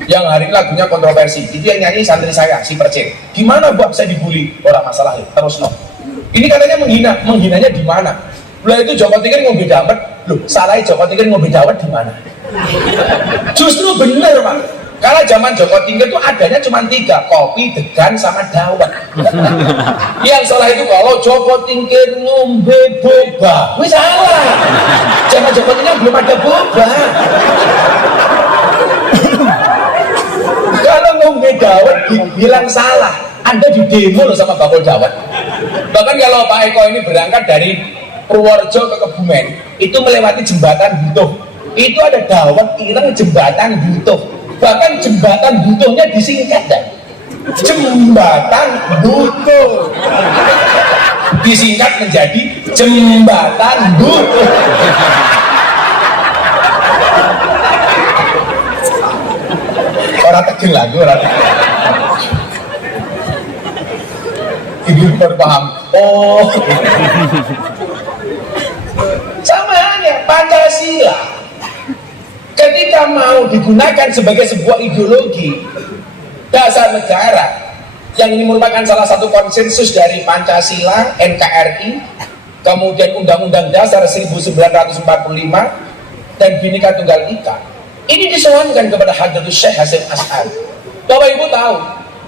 Yang hari ini lagunya kontroversi, itu yang nyanyi santri saya, si Percil. Gimana buat saya dibully? Orang masalah terus no. Ini katanya menghina, menghinanya di mana? Lah itu Joko Tingkir ngombe dawet, loh salahnya Joko Tingkir ngombe dawet di mana? Justru bener Pak. Kalau zaman Joko Tingkir itu adanya cuma 3, kopi, degan, sama dawet. Yang salah itu kalau Joko Tingkir ngombe boba, wih salah. Zaman Joko Tingkir belum ada boba. Kalau ngombe dawet bilang salah, Anda di demo loh sama bakul dawet. Bahkan kalau Pak Eko ini berangkat dari Purworejo ke Kebumen, itu melewati jembatan Butuh. Itu ada dawet ireng jembatan Butuh. Bahkan jembatan Butuhnya disingkat dan jembatan Butuh disingkat menjadi jembatan Butuh. Orang tegel lagi orang. Ibu baru paham. Oh, sama halnya Pancasila. Ketika mau digunakan sebagai sebuah ideologi dasar negara, yang ini merupakan salah satu konsensus dari Pancasila, NKRI, kemudian Undang-Undang Dasar 1945 dan Bhinneka Tunggal Ika. Ini disowankan kepada Hadratus Syekh Hasyim Asy'ari. Bapak Ibu tahu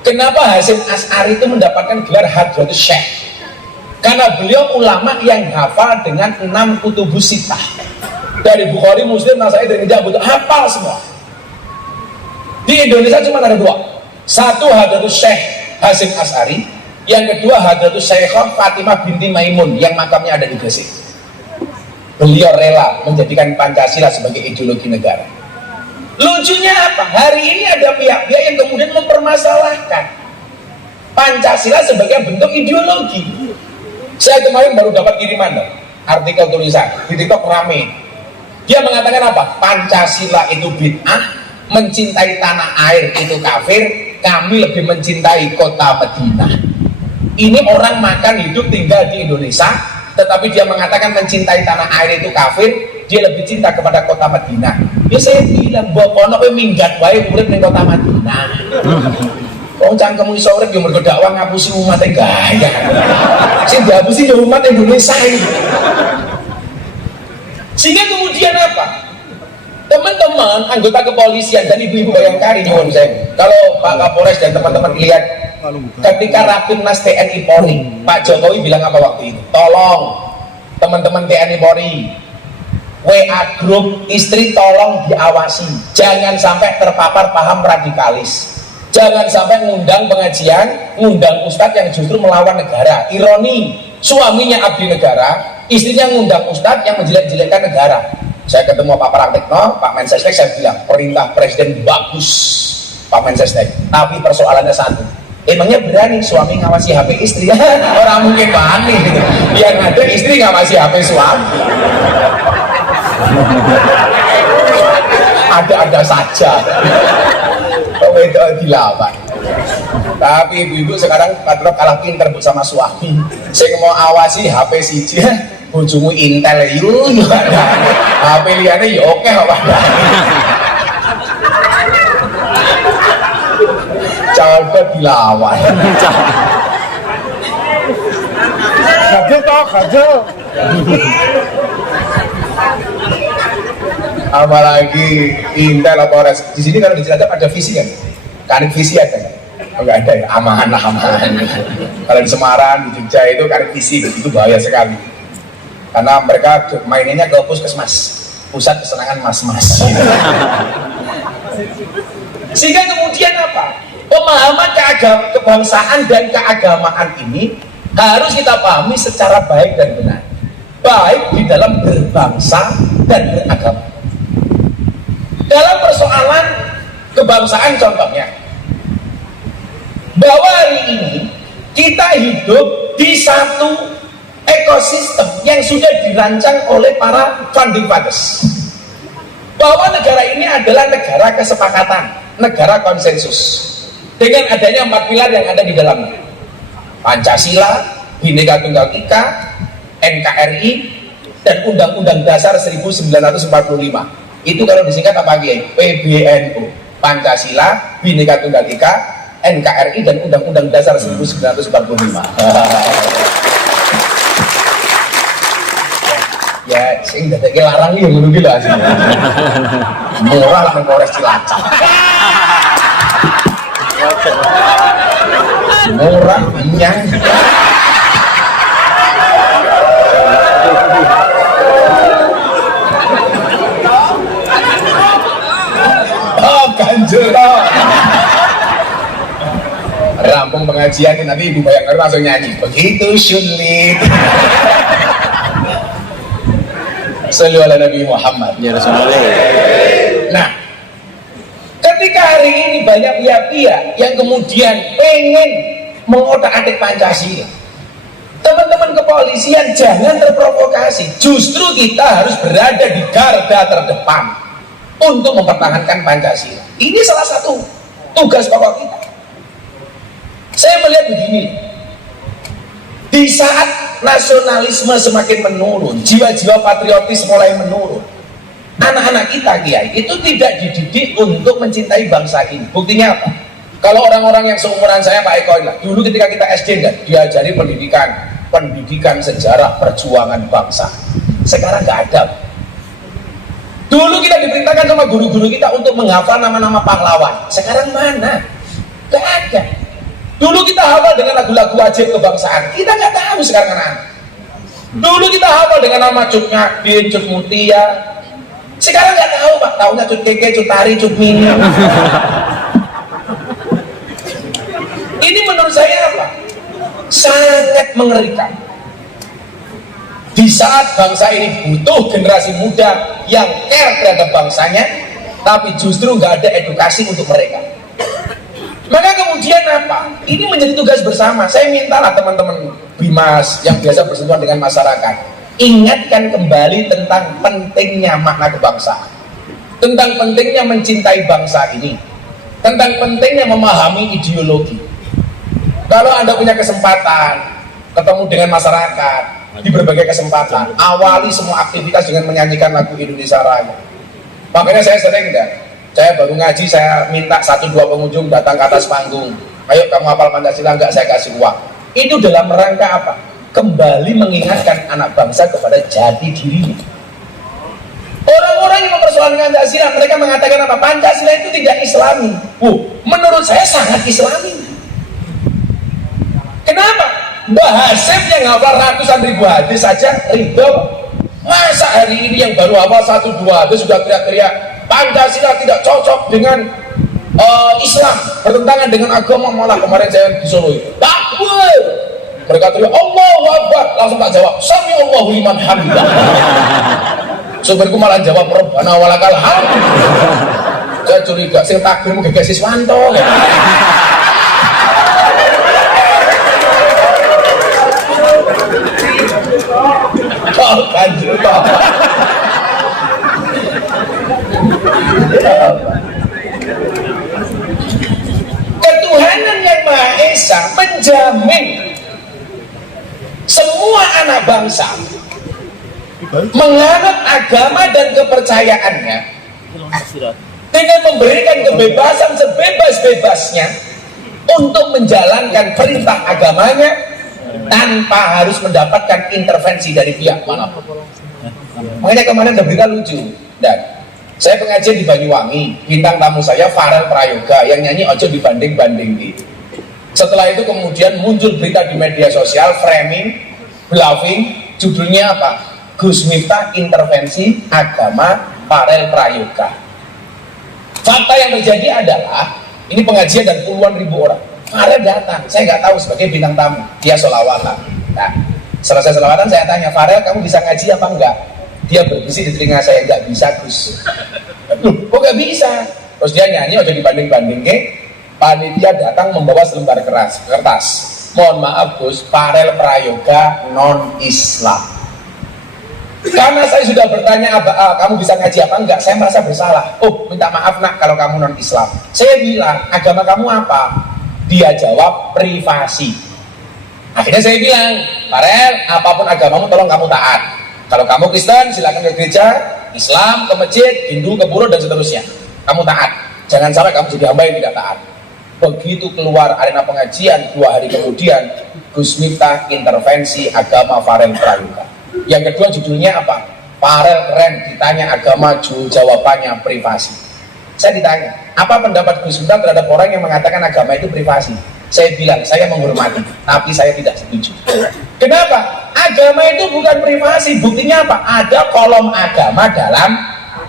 kenapa Hasyim Asy'ari itu mendapatkan gelar Hadratus Syekh? Karena beliau ulama yang hafal dengan 6 kutubus sittah. Dari Bukhari, Muslim, Nasai, dan Ijazah Butuh, hafal semua. Di Indonesia cuma ada 2. Satu Hadratus Syekh Hasyim Asy'ari, yang kedua Hadratus Syekhah Fatimah binti Maimun yang makamnya ada di Gresik. Beliau rela menjadikan Pancasila sebagai ideologi negara. Lucunya apa? Hari ini ada pihak-pihak yang kemudian mempermasalahkan Pancasila sebagai bentuk ideologi. Saya kemarin baru dapat kiriman artikel tulisan di TikTok rame. Dia mengatakan apa? Pancasila itu bid'ah, mencintai tanah air itu kafir, kami lebih mencintai kota Madinah. Ini orang makan hidup tinggal di Indonesia, tetapi dia mengatakan mencintai tanah air itu kafir, dia lebih cinta kepada kota Madinah. Ya saya bilang, bokono kowe minggat wae urip ning kota Madinah. Wong cangkemmu iso urip yo mergo dakwah ngapusi umat gaya. Sing dihapusi yo umat Indonesia ini. Sehingga kemudian apa? Teman-teman anggota kepolisian dan ibu-ibu Bayangkari nyuwun saya. Kalau Pak Kapolres dan teman-teman lihat ketika Rapimnas TNI Polri, Pak Jokowi bilang apa waktu itu? Tolong teman-teman TNI Polri, WA grup istri tolong diawasi, jangan sampai terpapar paham radikalis, jangan sampai ngundang pengajian, ngundang ustadz yang justru melawan negara. Ironi, suaminya abdi negara, istrinya ngundang ustadz yang menjelek-jelekkan negara. Saya ketemu Pak Pratikno, Pak Mensesnek, saya bilang perintah presiden bagus Pak Mensesnek, tapi persoalannya satu, emangnya berani suami ngawasi HP istri? Orang mungkin berani gitu. Yang ada istri ngawasi HP suami. Ada-ada saja. Oh itu dilawan. Tapi ibu-ibu sekarang patrok kalah pinter bu sama suami. Saya mau awasi HP siji, bojomu Intel yuk ada. HP liane ya oke apa coba dilawan. Gajel toh, gajel. Apalagi Intel atau Res. Di sini kalau di Cilacap ada visi kan? Kanit visi ada kan? Oh, enggak ada ya? Aman lah, aman. Kalau di Semarang, di Jogja itu kanit visi, itu bahaya sekali. Karena mereka mainnya ke puskesmas, pusat kesenangan mas-mas. Sehingga kemudian apa? Pemahaman kebangsaan dan keagamaan ini harus kita pahami secara baik dan benar. Baik di dalam berbangsa dan beragama. Dalam persoalan kebangsaan contohnya, bahwa hari ini kita hidup di satu ekosistem yang sudah dirancang oleh para founding fathers, bahwa negara ini adalah negara kesepakatan, negara konsensus dengan adanya 4 pilar yang ada di dalamnya: Pancasila, Bhinneka Tunggal Ika, NKRI, dan Undang-Undang Dasar 1945. Itu kalau disingkat apa Kiai? PBNU, Pancasila, Bhinneka Tunggal Ika, NKRI, dan Undang-Undang Dasar 1945. Ya, sing dadake larang iki ngono iki lho asline. Murah nang Polres Cilacap. Murah nyang. Oh, ganjel toh. Rampung tanggung pengajian nanti ibu bayangkan langsung nyanyi begitu sulit. Shallu ala Nabi Muhammad Ya Rasulullah. Nah, ketika hari ini banyak pihak-pihak yang kemudian pengen mengotak-atik Pancasila, teman-teman kepolisian jangan terprovokasi. Justru kita harus berada di garda terdepan untuk mempertahankan Pancasila. Ini salah satu tugas pokok kita. Saya melihat begini, di saat nasionalisme semakin menurun, jiwa-jiwa patriotis mulai menurun, anak-anak kita Kiai itu tidak dididik untuk mencintai bangsa ini. Buktinya apa? Kalau orang-orang yang seumuran saya Pak Eko lah, dulu ketika kita SD enggak diajari pendidikan sejarah perjuangan bangsa. Sekarang nggak ada. Dulu kita diperintahkan sama guru-guru kita untuk menghafal nama-nama pahlawan. Sekarang mana? Nggak ada. Dulu kita hafal dengan lagu-lagu wajib kebangsaan. Kita nggak tahu sekarang anak-anak. Dulu kita hafal dengan nama Cut Nyadin, Cut Mutia. Sekarang nggak tahu Pak. Tahunya Cut Keke, Cut Tari, Cut Mini. Ini menurut saya apa? Sangat mengerikan. Di saat bangsa ini butuh generasi muda yang care terhadap bangsanya, tapi justru nggak ada edukasi untuk mereka. Maka kemudian apa? Ini menjadi tugas bersama. Saya mintalah teman-teman Bimas yang biasa bersentuhan dengan masyarakat, ingatkan kembali tentang pentingnya makna kebangsaan, tentang pentingnya mencintai bangsa ini, tentang pentingnya memahami ideologi. Kalau Anda punya kesempatan ketemu dengan masyarakat di berbagai kesempatan, awali semua aktivitas dengan menyanyikan lagu Indonesia Raya. Makanya saya sering saya baru ngaji, saya minta 1-2 pengunjung datang ke atas panggung, ayo kamu hafal Pancasila, enggak saya kasih uang. Itu dalam rangka apa? Kembali mengingatkan anak bangsa kepada jati dirinya. Orang-orang yang mempersoalkan Pancasila, mereka mengatakan apa? Pancasila itu tidak Islami. Menurut saya sangat Islami. Kenapa? Mbah Hasim yang hafal ratusan ribu hadis saja ridho. Masa hari ini yang baru hafal 1-2 hadis sudah teriak-teriak Pancasila tidak cocok dengan Islam, bertentangan dengan agama. Malah kemarin saya di Solo itu takbir, mereka teriak Allahu Akbar, langsung tak jawab Sami Allahu liman hamidah. Sopirku malah jawab Rabbana walakal hamd. Saya curiga sing takbir mung gegek Siswanto. Kanjeng Ketuhanan yang Maha Esa menjamin semua anak bangsa menganut agama dan kepercayaannya dengan memberikan kebebasan sebebas-bebasnya untuk menjalankan perintah agamanya tanpa harus mendapatkan intervensi dari pihak manapun. Makanya kemarin ada berita lucu, dan saya pengajian di Banyuwangi, bintang tamu saya Farel Prayoga yang nyanyi Ojo Dibanding-banding. Setelah itu kemudian muncul berita di media sosial, framing, bluffing, judulnya apa? Gus Miftah intervensi agama Farel Prayoga. Fakta yang terjadi adalah ini pengajian dan puluhan ribu orang. Farel datang, saya nggak tahu sebagai bintang tamu, dia sholawatan. Nah, selesai sholawatan saya tanya, Farel kamu bisa ngaji apa enggak? Dia berbisik di telinga saya, nggak bisa Gus. Loh, kok nggak bisa? Terus dia nyanyi Ojo Dibanding-banding. Panitia datang membawa selembar kertas. Mohon maaf Gus, Farel Prayoga non Islam. Karena saya sudah bertanya kamu bisa ngaji apa enggak, saya merasa bersalah. Oh, minta maaf nak kalau kamu non Islam. Saya bilang, agama kamu apa? Dia jawab privasi. Akhirnya saya bilang, Farel, apapun agamamu tolong kamu taat. Kalau kamu Kristen silakan ke gereja, Islam ke masjid, Hindu ke pura dan seterusnya. Kamu taat. Jangan sampai kamu jadi hamba yang tidak taat. Begitu keluar arena pengajian 2 hari kemudian, Gus Miftah intervensi agama Farel Prayoga. Yang kedua judulnya apa? Farel keren, ditanya agama, jawabannya privasi. Saya ditanya, apa pendapat Gus Miftah terhadap orang yang mengatakan agama itu privasi? Saya bilang, saya menghormati, tapi saya tidak setuju. Kenapa? Agama itu bukan privasi. Buktinya apa? Ada kolom agama dalam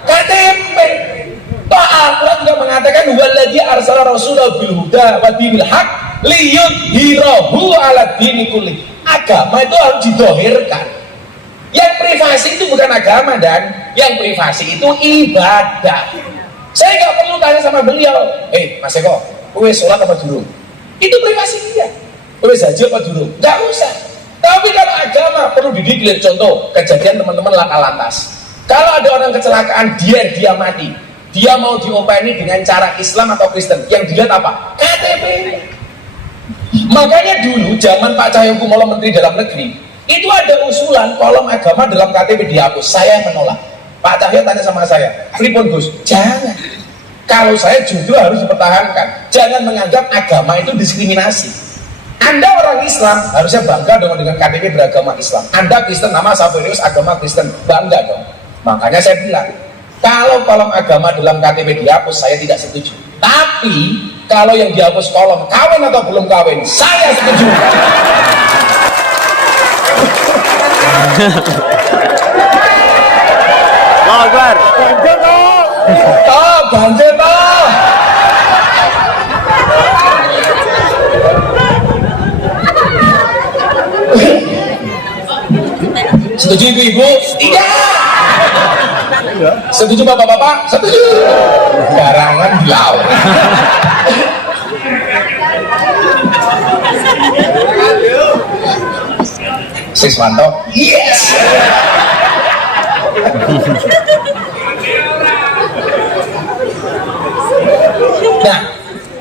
KTP. Pak Al-Quran juga mengatakan waladzi arsala rasulahu bil huda wa dinil haq liyut hirahu ala dini kulli. Agama itu harus didohirkan. Yang privasi itu bukan agama, dan yang privasi itu ibadah. Saya nggak perlu tanya sama beliau, Mas Eko, kowe sholat apa durung? Itu privasi dia. Kowe haji apa durung? Nggak usah. Tapi kalau agama perlu dideklar. Contoh kejadian teman-teman laka lantas, kalau ada orang kecelakaan, dia mati, dia mau diopeni dengan cara Islam atau Kristen, yang dilihat apa? KTP. Makanya dulu zaman Pak Cahyokumolo Menteri Dalam Negeri itu ada usulan kolom agama dalam KTP dihapus. Saya menolak. Pak Cahyo tanya sama saya, pripun Gus? Jangan. Kalau saya justru harus dipertahankan. Jangan menganggap agama itu diskriminasi. Anda orang Islam harusnya bangga dengan KTP beragama Islam. Anda Kristen, nama Saverius agama Kristen, bangga dong. Makanya saya bilang, kalau kolom agama dalam KTP dihapus, saya tidak setuju. Tapi kalau yang dihapus kolom kawin atau belum kawin, saya setuju. Akbar. Banjir toh. Setuju ibu-ibu? Tidak. Setuju bapak-bapak? Setuju. Garangan beliau. Siswanto, yes. Nah,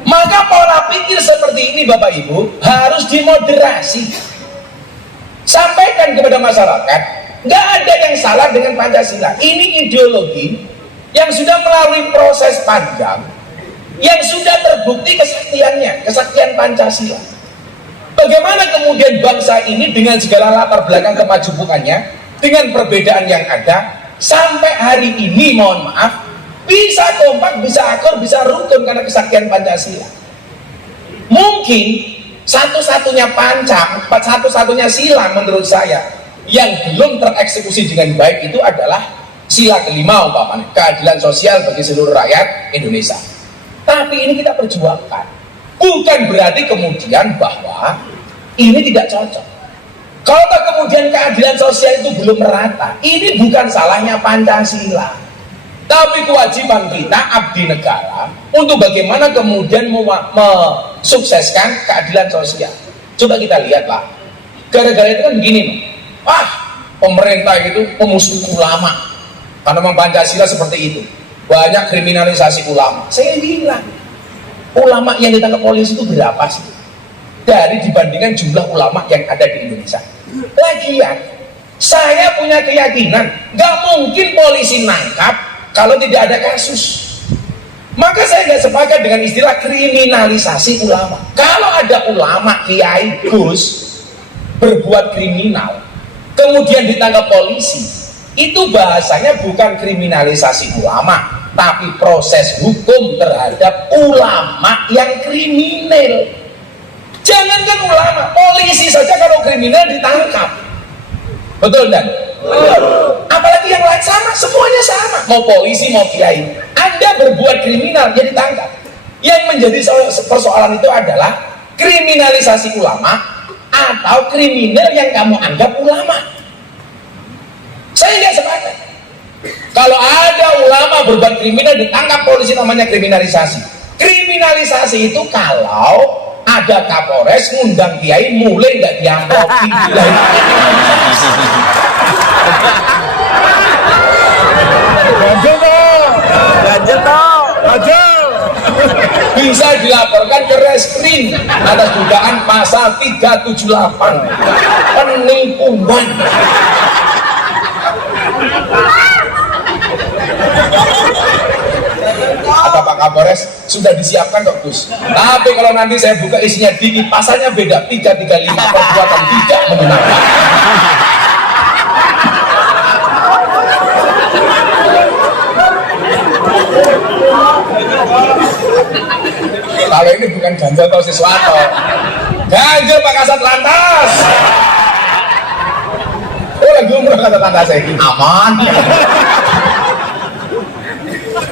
maka pola pikir seperti ini Bapak Ibu harus dimoderasi. Sampaikan kepada masyarakat, nggak ada yang salah dengan Pancasila. Ini ideologi yang sudah melalui proses panjang, yang sudah terbukti kesaktiannya, kesaktian Pancasila. Bagaimana kemudian bangsa ini dengan segala latar belakang kemajubannya, dengan perbedaan yang ada, sampai hari ini mohon maaf, bisa kompak, bisa akur, bisa rukun karena kesaktian Pancasila. Mungkin satu-satunya pancam, satu-satunya sila menurut saya yang belum tereksekusi dengan baik itu adalah sila kelima umpamanya, keadilan sosial bagi seluruh rakyat Indonesia. Tapi ini kita perjuangkan. Bukan berarti kemudian bahwa ini tidak cocok. Kalau kemudian keadilan sosial itu belum merata, ini bukan salahnya Pancasila, tapi kewajiban kita abdi negara untuk bagaimana kemudian mensukseskan keadilan sosial. Coba kita lihatlah, gara-gara itu kan begini, pemerintah itu pemusuh ulama karena memang Pancasila seperti itu, banyak kriminalisasi ulama. Saya bilang, ulama yang ditangkap polisi itu berapa sih dari dibandingkan jumlah ulama yang ada di Indonesia? Lagian saya punya keyakinan nggak mungkin polisi nangkap kalau tidak ada kasus. Maka saya nggak sepakat dengan istilah kriminalisasi ulama. Kalau ada ulama, kiai, gus berbuat kriminal kemudian ditangkap polisi, itu bahasanya bukan kriminalisasi ulama, tapi proses hukum terhadap ulama yang kriminal. Jangankan ulama, polisi saja kalau kriminal ditangkap. Betul dan? Apalagi yang lain sama, semuanya sama. Mau polisi, mau kiai, Anda berbuat kriminal, ya ditangkap. Yang menjadi persoalan itu adalah kriminalisasi ulama atau kriminal yang kamu anggap ulama. Saya nggak sepakat. Kalau ada ulama berbuat kriminal ditangkap polisi, namanya kriminalisasi. Kriminalisasi itu kalau ada Kapolres ngundang kiai mulai nggak diamplopi. Ganjel toh. Bisa dilaporkan ke reskrim atas dugaan pasal 378 penipuan. Apa Pak Kapolres sudah disiapkan kok Gus? Tapi kalau nanti saya buka isinya dikit, pasalnya beda, 335 perbuatan tidak menyenangkan. Kalau ini bukan ganjel atau sesuatu, ganjel Pak Kasat Lantas. Oh lagi umroh Kasat Lantas saya ini aman.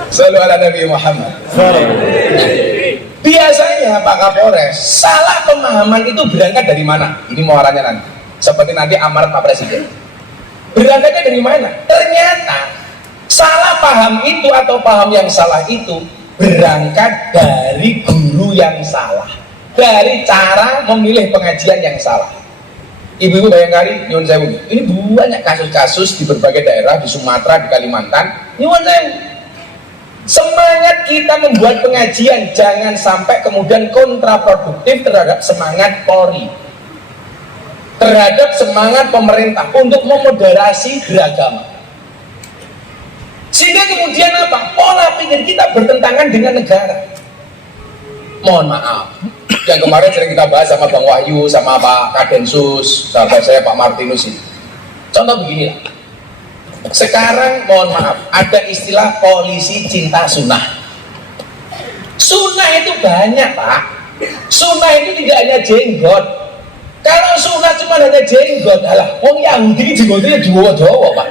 Sallu ala Nabi Muhammad. Biasanya Pak Kapolres, salah pemahaman itu berangkat dari mana? Ini muaranya nanti. Seperti nanti amarat Pak Presiden. Berangkatnya dari mana? Ternyata salah paham itu atau paham yang salah itu berangkat dari guru yang salah, dari cara memilih pengajian yang salah. Ibu-ibu bayangkari, nyuwun sewu. Ini banyak kasus-kasus di berbagai daerah, di Sumatera, di Kalimantan. Nyuwun sewu. Semangat kita membuat pengajian jangan sampai kemudian kontraproduktif terhadap semangat Polri, terhadap semangat pemerintah untuk memoderasi beragama. Sehingga kemudian apa? Pola pikir kita bertentangan dengan negara. Mohon maaf, yang kemarin sering kita bahas sama Bang Wahyu, sama Pak Kadensus, sahabat saya Pak Martinus ini. Contoh beginilah. Sekarang mohon maaf, ada istilah polisi cinta sunnah. Sunnah itu banyak Pak. Sunnah itu tidak hanya jenggot. Kalau sunnah cuma hanya jenggot, alah, wong Yahudi jenggotnya dibawa-bawa Pak.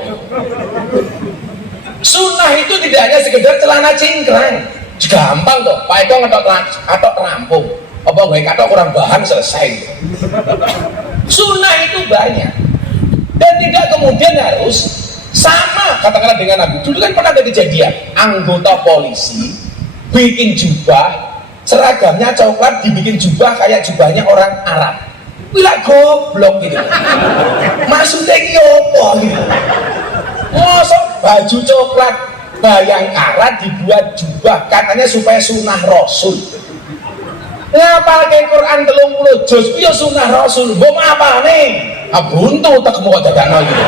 Sunnah itu tidak hanya sekedar celana cingkrang. Gampang toh, Pak Eko ngetok rampung. Apa gue katok kurang bahan selesai. Sunnah itu banyak. Dan tidak kemudian harus sama katakanlah dengan Nabi. Dulu kan pernah ada kejadian anggota polisi bikin jubah, seragamnya coklat, dibikin jubah kayak jubahnya orang Arab. Bila goblok gitu. Maksudnya ini apa gitu. Mosok baju coklat Bayangkara dibuat jubah katanya supaya sunnah Rasul. Ngapal ke Quran 30 juz ya sunnah Rasul. Mbok apa nih? Buntu tak mau dadakno gitu.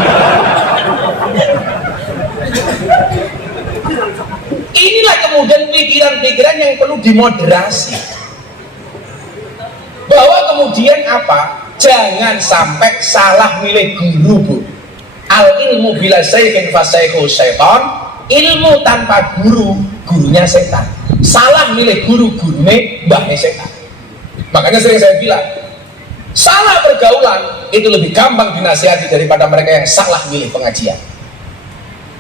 Inilah kemudian pikiran-pikiran yang perlu dimoderasi. Bahwa kemudian apa? Jangan sampai salah milih guru, Bu. Al ilmu bila syai'in fasaihu syaitan. Ilmu tanpa guru, gurunya setan. Salah milih guru, gurunya mbahnya setan. Makanya sering saya bilang, salah pergaulan itu lebih gampang dinasihati daripada mereka yang salah milih pengajian.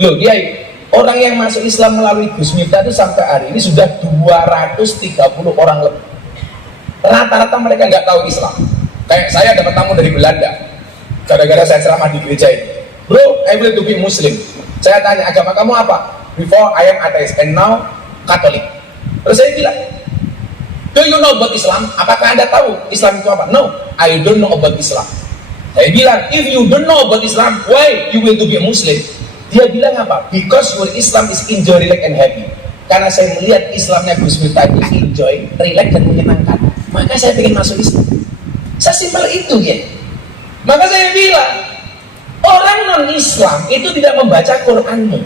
Loh, Kiai, orang yang masuk Islam melalui Gus Miftah itu sampai hari ini sudah 230 orang lebih. Rata-rata mereka nggak tahu Islam. Kayak saya dapat tamu dari Belanda, gara-gara saya ceramah di gereja ini. Bro, I will to be Muslim. Saya tanya, agama kamu apa? Before I am atheist and now Katolik. Terus saya bilang, do you know about Islam? Apakah Anda tahu Islam itu apa? No, I don't know about Islam. Saya bilang, if you don't know about Islam, why you will to be a Muslim? Dia bilang apa? Because your Islam is enjoy, relax and happy. Karena saya melihat Islamnya Gus Miftah itu enjoy, relax dan menyenangkan. Maka saya ingin masuk Islam. Sesimpel itu ya. Maka saya bilang, orang non-Islam itu tidak membaca Quranmu.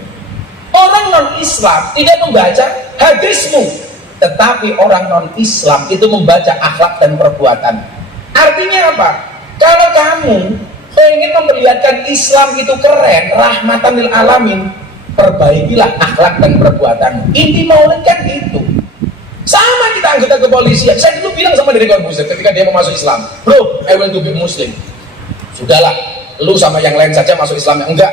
Orang non-Islam tidak membaca hadismu. Tetapi orang non-Islam itu membaca akhlak dan perbuatan. Artinya apa? Kalau kamu ingin memperlihatkan Islam itu keren, rahmatan lil alamin, perbaikilah akhlak dan perbuatan. Inti maulid kan itu. Sama kita anggota kepolisian. Saya dulu bilang sama Deddy Corbuzier ketika dia mau masuk Islam, bro, I want to be Muslim. Sudahlah, lu sama yang lain saja masuk Islam. Enggak.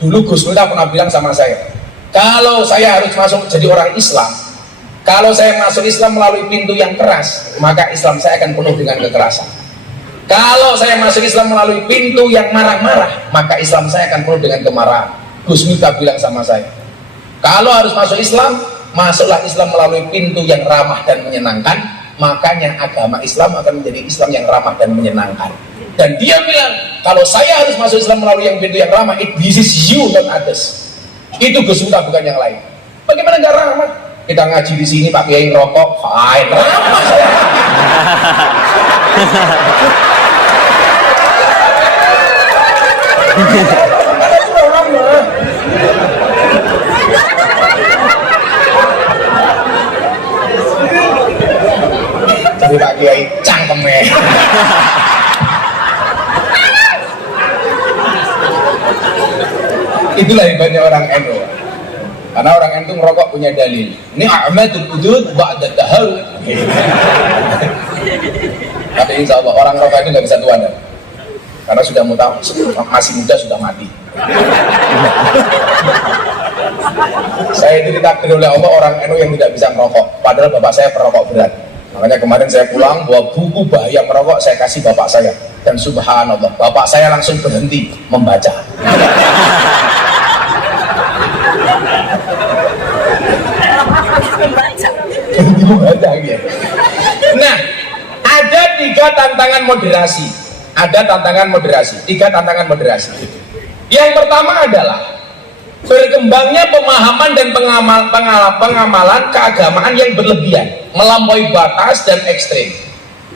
Dulu Gus Miftah pernah bilang sama saya, kalau saya harus masuk jadi orang Islam, kalau saya masuk Islam melalui pintu yang keras, maka Islam saya akan penuh dengan kekerasan. Kalau saya masuk Islam melalui pintu yang marah-marah, maka Islam saya akan penuh dengan kemarahan. Gus Miftah bilang sama saya, kalau harus masuk Islam, masuklah Islam melalui pintu yang ramah dan menyenangkan, makanya agama Islam akan menjadi Islam yang ramah dan menyenangkan. Dan dia bilang, kalau saya harus masuk Islam melalui yang pintu yang ramah, this is you, not others. Itu Gus Miftah, bukan yang lain. Bagaimana nggak ramah? Kita ngaji di sini, Pak Kiai ngerokok, fine, ramah saya. Tapi Pak Kiai cangkemnya. Itulah hebatnya orang NU. Karena orang NU ngerokok punya dalil. Ini Ahmadul Udud ba'da dahar. Tapi insya Allah orang rokok itu nggak bisa tuan. Karena sudah mau tahu, masih muda sudah mati. Saya saya itu ditakdir oleh Allah orang NU yang tidak bisa merokok, padahal bapak saya perokok berat. Makanya kemarin saya pulang bawa buku bahaya merokok, saya kasih bapak saya, dan subhanallah bapak saya langsung berhenti membaca. Berhenti membaca gitu. Nah, ada tiga tantangan moderasi. Tiga tantangan moderasi. Yang pertama adalah berkembangnya pemahaman dan pengamalan keagamaan yang berlebihan, melampaui batas dan ekstrim,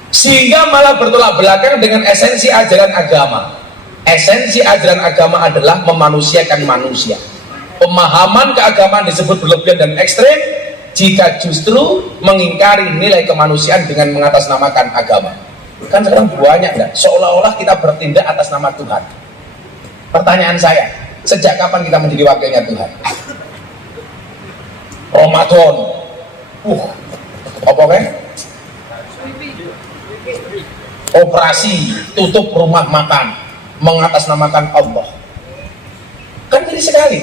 sehingga malah bertolak belakang dengan esensi ajaran agama. Esensi ajaran agama adalah memanusiakan manusia. Pemahaman keagamaan disebut berlebihan dan ekstrim jika justru mengingkari nilai kemanusiaan dengan mengatasnamakan agama. Kan sekarang banyak enggak? Seolah-olah kita bertindak atas nama Tuhan. Pertanyaan saya, sejak kapan kita menjadi wakilnya Tuhan? Ramadan, apa kan? Operasi tutup rumah makan, mengatasnamakan Allah. Kan jadi sekali.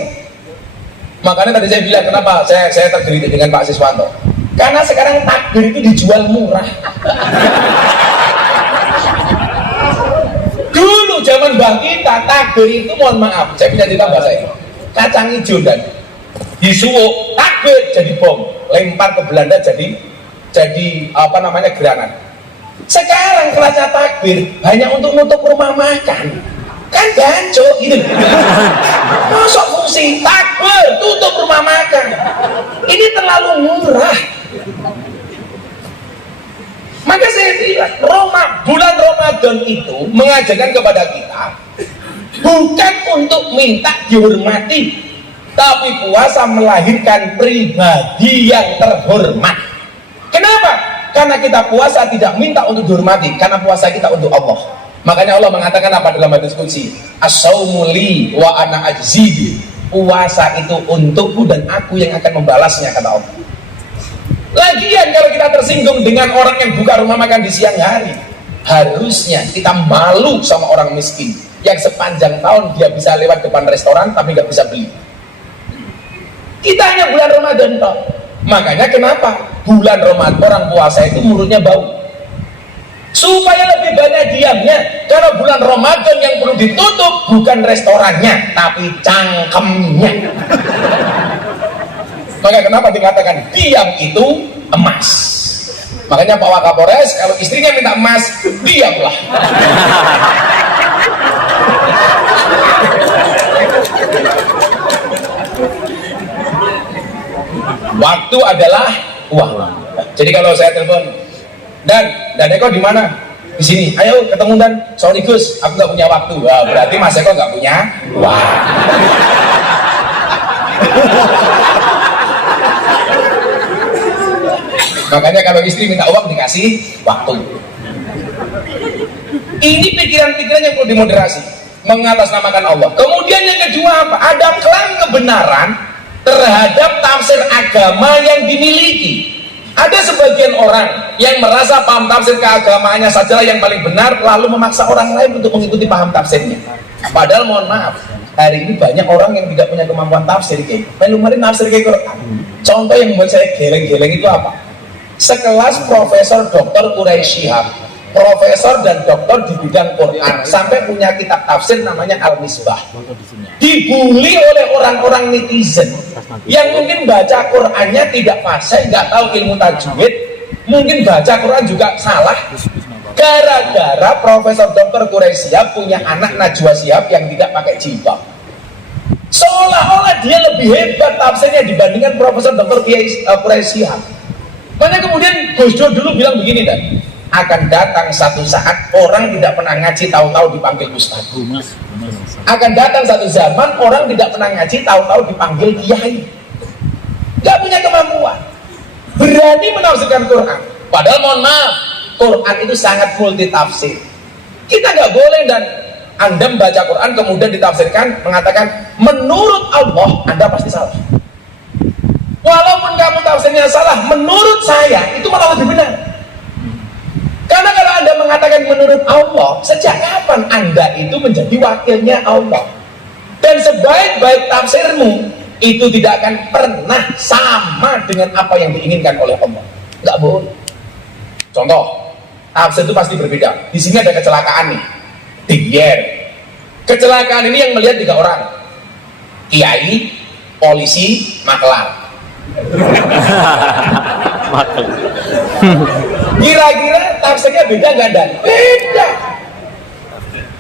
Makanya tadi saya bilang kenapa saya tergelitik dengan Pak Siswanto. Karena sekarang takbir itu dijual murah. Dulu zaman mbah kita takbir itu, mohon maaf, saya punya cerita mbah saya, kacang hijau dan disuwuk takbir jadi bom, lempar ke Belanda jadi apa namanya granat. Sekarang kelasnya takbir hanya untuk nutup rumah makan, kan gancok gitu. Masuk fungsi takbir tutup rumah makan, ini terlalu murah. Maka saya bilang, bulan Ramadan itu mengajarkan kepada kita bukan untuk minta dihormati, tapi puasa melahirkan pribadi yang terhormat. Kenapa? Karena kita puasa tidak minta untuk dihormati, karena puasa kita untuk Allah. Makanya Allah mengatakan apa dalam hadis qudsi? As-saumu li wa ana ajzi. Puasa itu untukku dan aku yang akan membalasnya, kata Allah. Lagian kalau kita tersinggung dengan orang yang buka rumah makan di siang hari, harusnya kita malu sama orang miskin yang sepanjang tahun dia bisa lewat depan restoran tapi nggak bisa beli. Kita hanya bulan Ramadan toh. Makanya kenapa bulan Ramadan orang puasa itu mulutnya bau? Supaya lebih banyak diamnya. Karena bulan Ramadan yang perlu ditutup bukan restorannya tapi cangkemnya. Maka kenapa dikatakan diam itu emas? Makanya Pak Wakapolres kalau istrinya minta emas, diamlah. Waktu adalah uang. Jadi kalau saya telepon, Dan Eko di mana? Di sini. Ayo ketemu Dan. Sorry Gus, aku nggak punya waktu. Wah, berarti Mas Eko nggak punya uang. Makanya kalau istri minta uang dikasih waktu. Ini pikiran-pikiran yang perlu dimoderasi, mengatasnamakan Allah. Kemudian yang kedua apa? Ada klaim kebenaran terhadap tafsir agama yang dimiliki. Ada sebagian orang yang merasa paham tafsir keagamaannya sajalah yang paling benar, lalu memaksa orang lain untuk mengikuti paham tafsirnya. Padahal mohon maaf, hari ini banyak orang yang tidak punya kemampuan tafsir kayak. Kemarin tafsir kayak Quran. Contoh yang membuat saya geleng-geleng itu apa? Sekelas Profesor Dr. Quraisy Shihab, profesor dan doktor di bidang Quran, sampai punya kitab tafsir namanya Al-Misbah, dibully oleh orang-orang netizen yang mungkin baca Qurannya tidak fasih, nggak tahu ilmu tajwid, mungkin baca Quran juga salah, gara-gara Profesor Dr. Quraisy Shihab punya anak Najwa Shihab yang tidak pakai jilbab. Seolah-olah dia lebih hebat tafsirnya dibandingkan Profesor Dr. Quraisy Shihab. Makanya kemudian Gus Dur dulu bilang begini, Dan, akan datang satu saat orang tidak pernah ngaji tahu-tahu dipanggil ustaz. Akan datang satu zaman orang tidak pernah ngaji tahu-tahu dipanggil kiai. Gak punya kemampuan, berani menafsirkan Quran. Padahal mohon maaf, Quran itu sangat multi tafsir. Kita nggak boleh Dan Anda membaca Quran kemudian ditafsirkan mengatakan menurut Allah, Anda pasti salah. Walaupun kamu tafsirnya salah, menurut saya itu malah lebih benar. Karena kalau Anda mengatakan menurut Allah, sejak kapan Anda itu menjadi wakilnya Allah? Dan sebaik-baik tafsirmu, itu tidak akan pernah sama dengan apa yang diinginkan oleh Allah. Nggak boleh. Contoh, tafsir itu pasti berbeda. Di sini ada kecelakaan nih, Dier. Kecelakaan ini yang melihat 3 orang, kiai, polisi, makelar. Kira-kira tafsirnya beda nggak dan? Beda.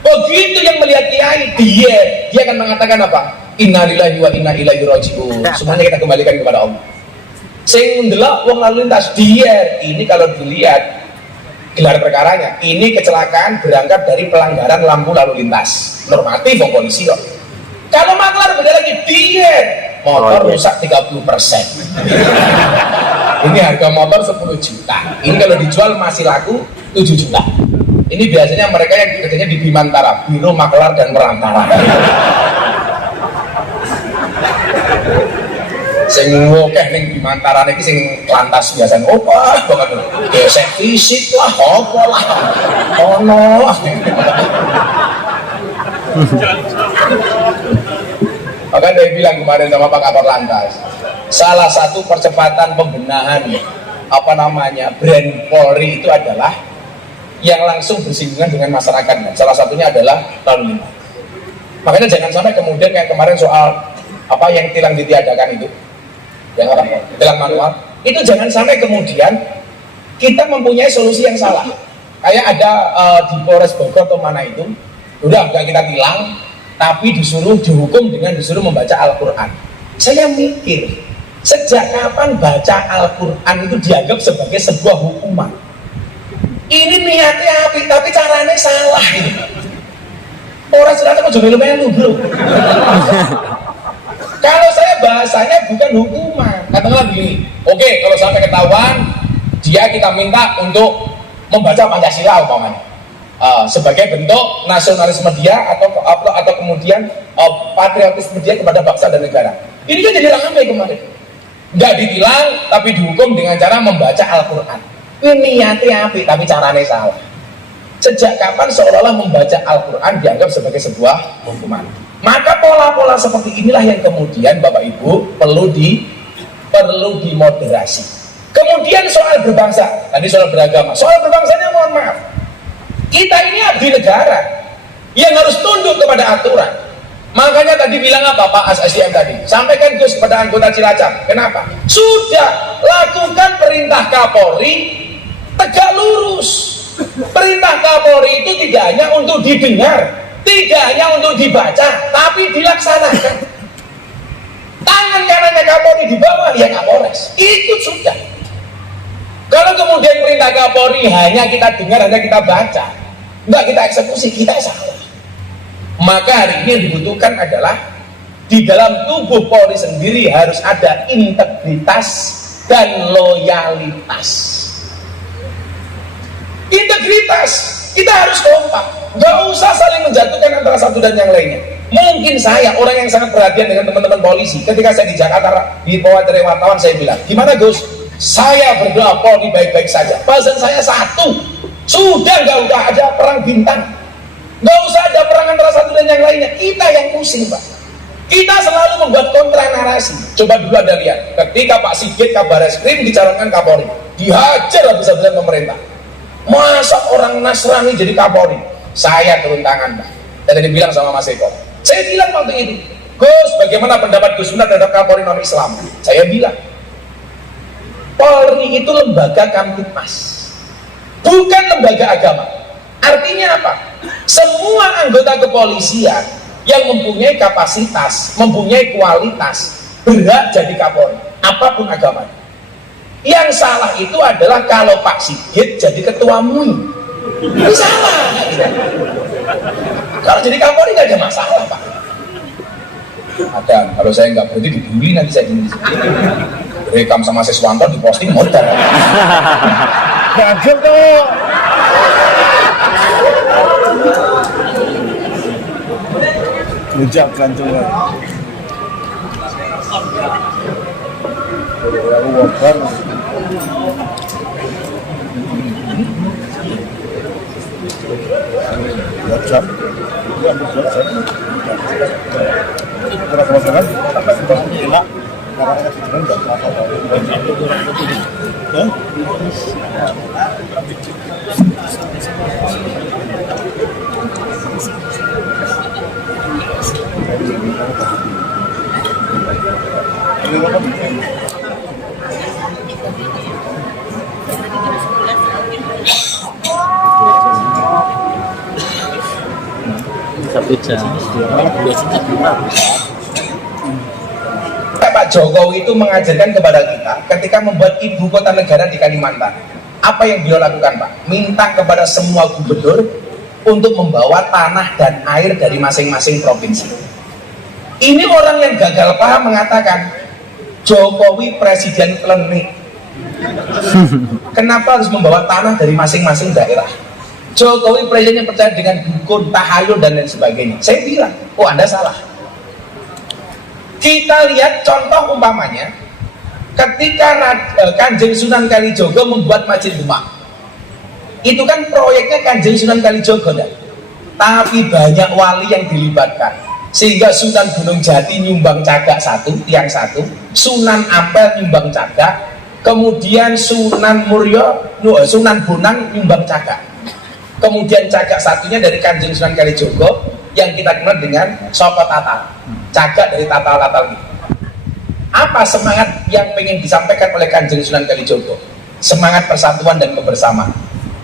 Begitu yang melihat kiai, dia akan mengatakan apa? Innalillahi wa inna ilaihi raji'un. Semuanya kita kembalikan kepada Allah. Sing ndelok wong lalu lintas ini kalau dilihat gelar perkaranya, ini kecelakaan berangkat dari pelanggaran lampu lalu lintas. Normatif wong polisi kok. Kalau maklar beda lagi, motor rusak 30%. Ini harga motor 10 juta. Ini kalau dijual masih laku 7 juta. Ini biasanya mereka yang kerjanya di Bimantara, Biro Maklar dan Perantara. Sing ngokeh ning Bimantara niki sing lantas biasa opah banget. Gesek fisik lah, apa lah. Ono. Maka dia bilang kemarin sama Pak Kakor Lantas, salah satu percepatan pembenahan brand Polri itu adalah yang langsung bersinggungan dengan masyarakatnya. Salah satunya adalah lalu lintas. Makanya jangan sampai kemudian kayak kemarin soal yang tilang ditiadakan itu, yang tilang manual, itu jangan sampai kemudian kita mempunyai solusi yang salah. Kayak ada di Polres Bogor atau mana itu, udah nggak kita tilang, tapi disuruh dihukum dengan disuruh membaca Al-Quran. Saya mikir, sejak kapan baca Al-Quran itu dianggap sebagai sebuah hukuman? Ini niatnya api, tapi caranya salah. Orang serata kok juga melu bro. Kalau saya bahasanya bukan hukuman, katakanlah begini, oke, kalau sampai ketahuan dia kita minta untuk membaca Pancasila umpamanya. Sebagai bentuk nasionalisme dia atau kemudian patriotisme dia kepada bangsa dan negara. Ini kan jadi ramai kemarin. Nggak ditilang tapi dihukum dengan cara membaca Al-Quran. Ini niatnya api tapi caranya salah. Sejak kapan seolah-olah membaca Al-Quran dianggap sebagai sebuah hukuman? Maka pola-pola seperti inilah yang kemudian Bapak Ibu perlu dimoderasi. Kemudian soal berbangsa, tadi soal beragama, soal berbangsanya mohon maaf. Kita ini abdi negara yang harus tunduk kepada aturan. Makanya tadi bilang apa Pak SDM tadi? Sampaikan Gus kepada anggota Cilacap. Kenapa? Sudah lakukan perintah Kapolri, tegak lurus. Perintah Kapolri itu tidak hanya untuk didengar, tidak hanya untuk dibaca, tapi dilaksanakan. Tangan kanannya Kapolri di bawah ya Kapolres. Ikut sudah. Kalau kemudian perintah Kapolri hanya kita dengar, hanya kita baca, enggak kita eksekusi, kita salah. Maka hari ini yang dibutuhkan adalah di dalam tubuh Polri sendiri harus ada integritas dan loyalitas. Integritas, kita harus kompak, nggak usah saling menjatuhkan antara satu dan yang lainnya. Mungkin saya orang yang sangat perhatian dengan teman-teman polisi. Ketika saya di Jakarta di wawancara wartawan, saya bilang, gimana Gus? Saya berdoa Polri baik-baik saja. Pesan saya satu, sudah nggak usah ada perang bintang, nggak usah ada perang antara satu dan yang lainnya. Kita yang pusing Pak. Kita selalu membuat kontra narasi. Coba dulu Anda lihat, ketika Pak Sigit Kabareskrim dicalonkan Kapolri, dihajar habis-habisan pemerintah. Masa orang Nasrani jadi Kapolri? Saya turun tangan Pak. Dan tadi bilang sama Mas Eko, saya bilang waktu itu, Gus, bagaimana pendapat Gus Miftah terhadap Kapolri non Islam? Saya bilang, Polri itu lembaga Kamtipmas, bukan lembaga agama. Artinya apa? Semua anggota kepolisian yang mempunyai kapasitas, mempunyai kualitas, berhak jadi Kapolri, apapun agamanya. Yang salah itu adalah kalau Pak Sigit jadi ketua MUI. Ini salah. Kalau jadi Kapolri nggak ada masalah Pak. Ada, kalau saya nggak berhenti dibully nanti saya gini. Rekam sama Siswanto diposting modal. Gajel tuh. Ucapkan coba. WhatsApp. Satu jam. Pak Jokowi itu mengajarkan kepada kita ketika membuat ibu kota negara di Kalimantan. Apa yang beliau lakukan, Pak? Minta kepada semua gubernur untuk membawa tanah dan air dari masing-masing provinsi. Ini orang yang gagal paham mengatakan Jokowi presiden klenik. Kenapa harus membawa tanah dari masing-masing daerah? Jokowi presiden yang percaya dengan dukun, tahayul dan lain sebagainya. Saya bilang, oh Anda salah. Kita lihat contoh umpamanya ketika Kanjeng Sunan Kalijogo membuat Masjid Demak. Itu kan proyeknya Kanjeng Sunan Kalijogo, kan? Tapi banyak wali yang dilibatkan. Sehingga Sunan Gunung Jati nyumbang cagak satu, tiang satu, Sunan Ampel nyumbang cagak, kemudian Sunan Sunan Bonang nyumbang cagak. Kemudian cagak satunya dari Kanjeng Sunan Kalijogo yang kita kenal dengan Soko Tatal, cagak dari tatal-tatal gitu. Apa semangat yang pengen disampaikan oleh Kanjeng Sunan Kalijogo? Semangat persatuan dan kebersamaan.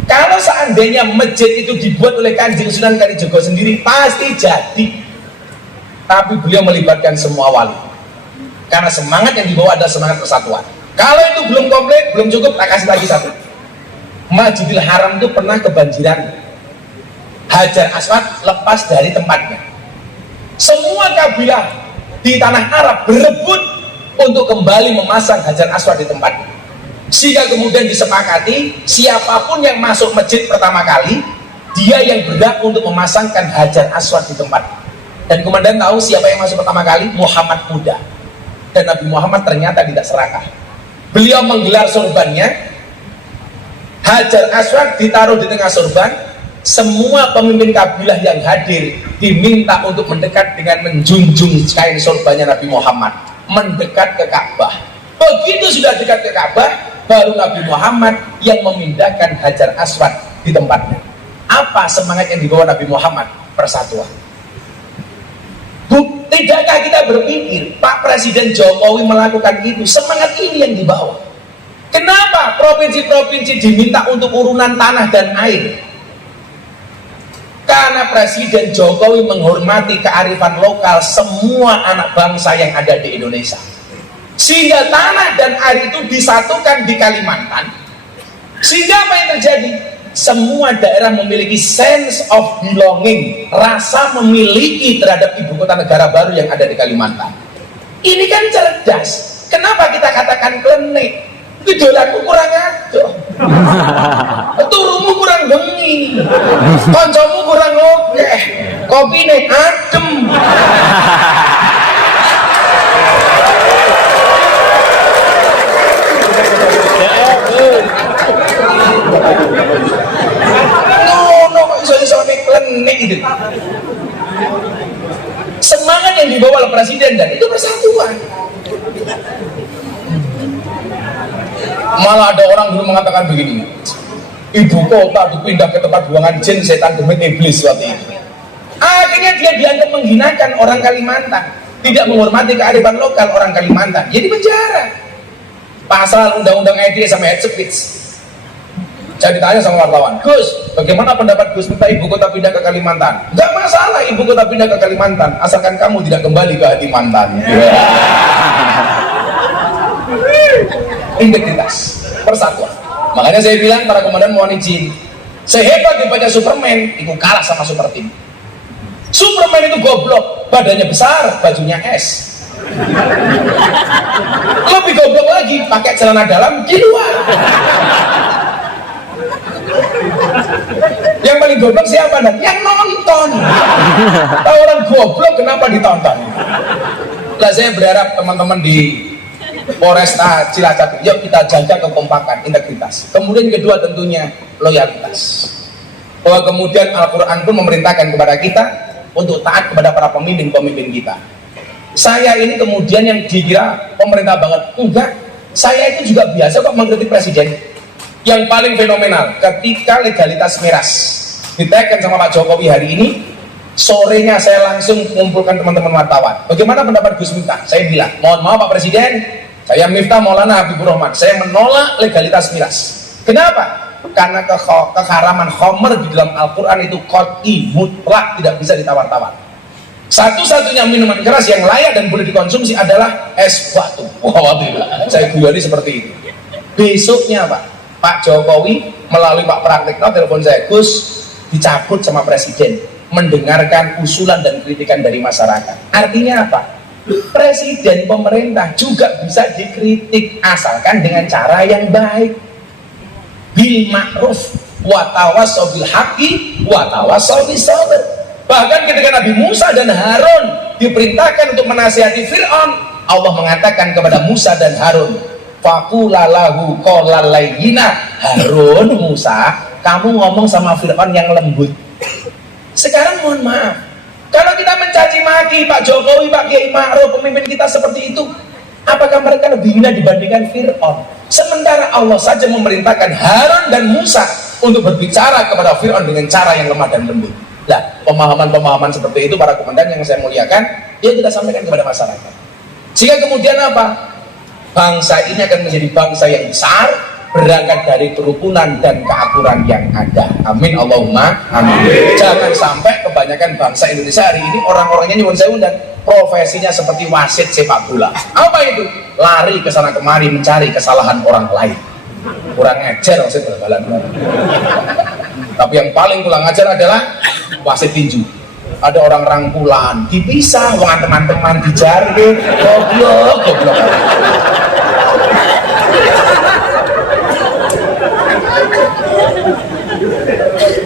Kalau seandainya masjid itu dibuat oleh Kanjeng Sunan Kalijogo sendiri, pasti jadi. Tapi beliau melibatkan semua wali. Karena semangat yang dibawa adalah semangat persatuan. Kalau itu belum komplit, belum cukup, tak kasih lagi satu. Masjidil Haram itu pernah kebanjiran. Hajar Aswad lepas dari tempatnya. Semua kabilah di tanah Arab berebut untuk kembali memasang Hajar Aswad di tempatnya. Sehingga kemudian disepakati siapapun yang masuk masjid pertama kali, dia yang berhak untuk memasangkan Hajar Aswad di tempatnya. Dan komandan tahu siapa yang masuk pertama kali? Muhammad Muda. Dan Nabi Muhammad ternyata tidak serakah. Beliau menggelar sorbannya, Hajar Aswad ditaruh di tengah sorban. Semua pemimpin kabilah yang hadir diminta untuk mendekat dengan menjunjung kain sorbannya Nabi Muhammad, mendekat ke Ka'bah. Begitu sudah dekat ke Ka'bah, baru Nabi Muhammad yang memindahkan Hajar Aswad di tempatnya. Apa semangat yang dibawa Nabi Muhammad? Persatuan. Tidakkah kita berpikir Pak Presiden Jokowi melakukan itu? Semangat ini yang dibawa. Kenapa provinsi-provinsi diminta untuk urunan tanah dan air? Karena Presiden Jokowi menghormati kearifan lokal semua anak bangsa yang ada di Indonesia. Sehingga tanah dan air itu disatukan di Kalimantan. Sehingga apa yang terjadi? Semua daerah memiliki sense of belonging, rasa memiliki terhadap ibu kota negara baru yang ada di Kalimantan. Ini kan cerdas. Kenapa kita katakan klenik? Idolaku kurang adoh, turumu kurang bengi, koncomu kurang okeh, kopine adem. Ngono kok iso-isone klenik itu. Semangat yang dibawa oleh presiden dan itu persatuan. Malah ada orang dulu mengatakan begini, ibu kota dipindah ke tempat buangan jin, setan, demit, iblis waktu itu. Akhirnya dia dianggap menghinakan orang Kalimantan, tidak menghormati kearifan lokal orang Kalimantan, jadi penjara. Pasal undang-undang ITE sama head speech. Saya ditanya sama wartawan, Gus, bagaimana pendapat Gus minta ibu kota pindah ke Kalimantan? Gak masalah ibu kota pindah ke Kalimantan, asalkan kamu tidak kembali ke hati mantan. Integritas, persatuan. Makanya saya bilang para komandan mohon izin, sehebat dibaca Superman, itu kalah sama Super Team. Superman itu goblok, badannya besar, bajunya es. Lebih goblok lagi, pakai celana dalam di luar. Yang paling goblok siapa? Yang nonton. Tahu orang goblok kenapa ditonton? Lah saya berharap teman-teman di Polresta Cilacap, yuk kita jaga kekompakan, integritas. Kemudian kedua tentunya loyalitas. Bahwa kemudian Al-Quran pun memerintahkan kepada kita, untuk taat kepada para pemimpin-pemimpin kita. Saya ini kemudian yang dikira pemerintah banget, enggak. Saya itu juga biasa kok mengkritik presiden. Yang paling fenomenal ketika legalitas miras diteken sama Pak Jokowi hari ini, sorenya saya langsung mengumpulkan teman-teman wartawan. Bagaimana pendapat Gus Miftah? Saya bilang, mohon maaf Pak Presiden, saya Miftah Maulana Habibur Rahman, saya menolak legalitas miras. Kenapa? Karena keharaman khamr di dalam Al-Quran itu qat'i, mutlak, tidak bisa ditawar-tawar. Satu-satunya minuman keras yang layak dan boleh dikonsumsi adalah es batu. Wah, saya guyoni seperti itu. Besoknya Pak Jokowi melalui Pak Praktikno telepon saya, Gus, dicabut sama Presiden, mendengarkan usulan dan kritikan dari masyarakat. Artinya apa? Presiden, pemerintah juga bisa dikritik asalkan dengan cara yang baik. Bil ma'ruf wa tawassaw bil haqqi wa tawassaw bis sabr. Bahkan ketika Nabi Musa dan Harun diperintahkan untuk menasihati Fir'aun, Allah mengatakan kepada Musa dan Harun, faqula lahu qawlan layyina. Harun, Musa, kamu ngomong sama Fir'aun yang lembut. Sekarang mohon maaf, kalau kita mencaci maki Pak Jokowi, Pak Kiai Ma'ruf, pemimpin kita seperti itu, apakah mereka lebih hina dibandingkan Fir'aun? Sementara Allah saja memerintahkan Harun dan Musa untuk berbicara kepada Fir'aun dengan cara yang lemah dan lembut. Nah, pemahaman-pemahaman seperti itu para komandan yang saya muliakan, ya kita sampaikan kepada masyarakat. Sehingga kemudian apa? Bangsa ini akan menjadi bangsa yang besar, berangkat dari kerukunan dan keakuran yang ada. Amin Allahumma amin. Jangan sampai kebanyakan bangsa Indonesia hari ini orang-orangnya nyuwun sewu dan profesinya seperti wasit sepak bola. Apa itu? Lari ke sana kemari mencari kesalahan orang lain. Kurang ajar wasit bal-balan. Tapi yang paling kurang ajar adalah wasit tinju. Ada orang rangkulan, dipisah, wong teman-teman dijari, goblok.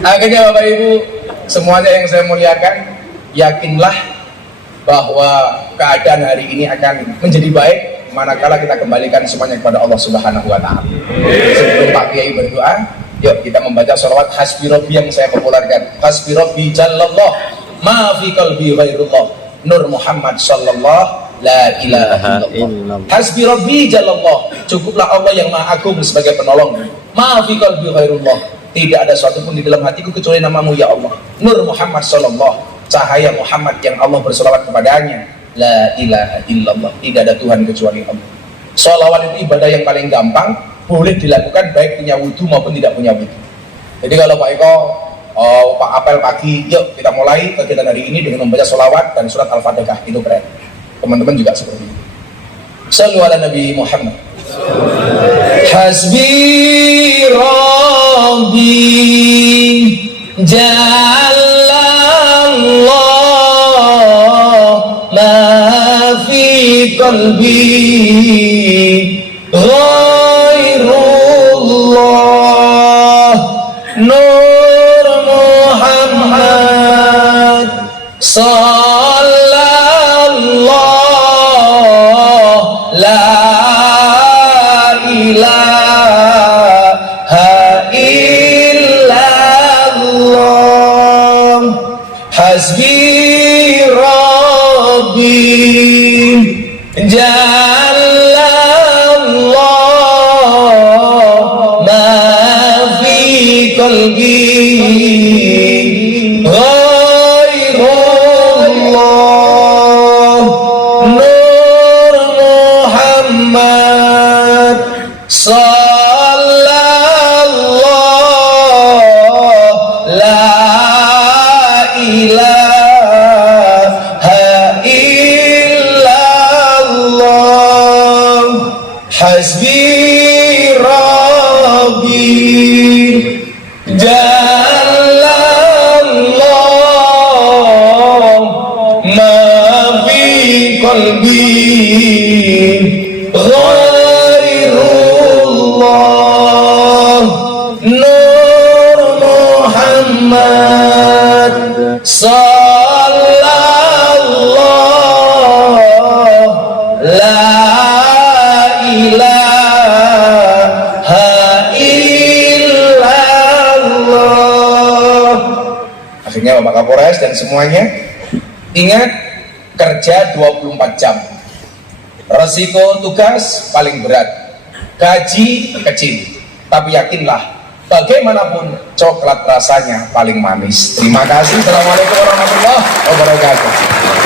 Akhirnya Bapak Ibu semuanya yang saya muliakan, yakinlah bahwa keadaan hari ini akan menjadi baik manakala kita kembalikan semuanya kepada Allah Subhanahu wa Ta'ala. Sebelum Pak Kiai berdoa, yuk kita membaca sholawat Hasbi Rabbi yang saya populerkan. Hasbi Rabbi Jallallah ma fi qalbi ghairullah Nur Muhammad sallallahu la ilaha illallah. Hasbi Rabbi Jallallah, cukuplah Allah yang maha agung sebagai penolong. Ma fi qalbi ghairullah, tidak ada sesuatu pun di dalam hatiku kecuali namamu ya Allah. Nur Muhammad sallallahu, cahaya Muhammad yang Allah bersolawat kepadanya. La ilaha illallah, tidak ada Tuhan kecuali Allah. Sholawat itu ibadah yang paling gampang, boleh dilakukan baik punya wudhu maupun tidak punya wudhu. Jadi kalau Pak Eko Pak apel pagi, yuk kita mulai kegiatan hari ini dengan membaca sholawat dan surat Al-Fatihah, itu keren. Teman-teman juga seperti itu. Shallu ala Nabi Muhammad. Hasbi Rabbi Jallallah ma fi qalbi ghairullah Nur Muhammad sallallahu la ilaha illallah. Hasbi Rabbi Jallallah ma fi qalbi ghairullah Nur Muhammad sallallahu la ilaha illallah. Hasbi Rabbi Jallallah ma fi qalbi ghairullah Nur Muhammad sallallahu la ilaha illallah. Akhirnya Bapak Kapolres dan semuanya Ingat, kerja 24 jam, resiko tugas paling berat, gaji kecil, tapi yakinlah bagaimanapun coklat rasanya paling manis. Terima kasih. Assalamualaikum warahmatullahi wabarakatuh.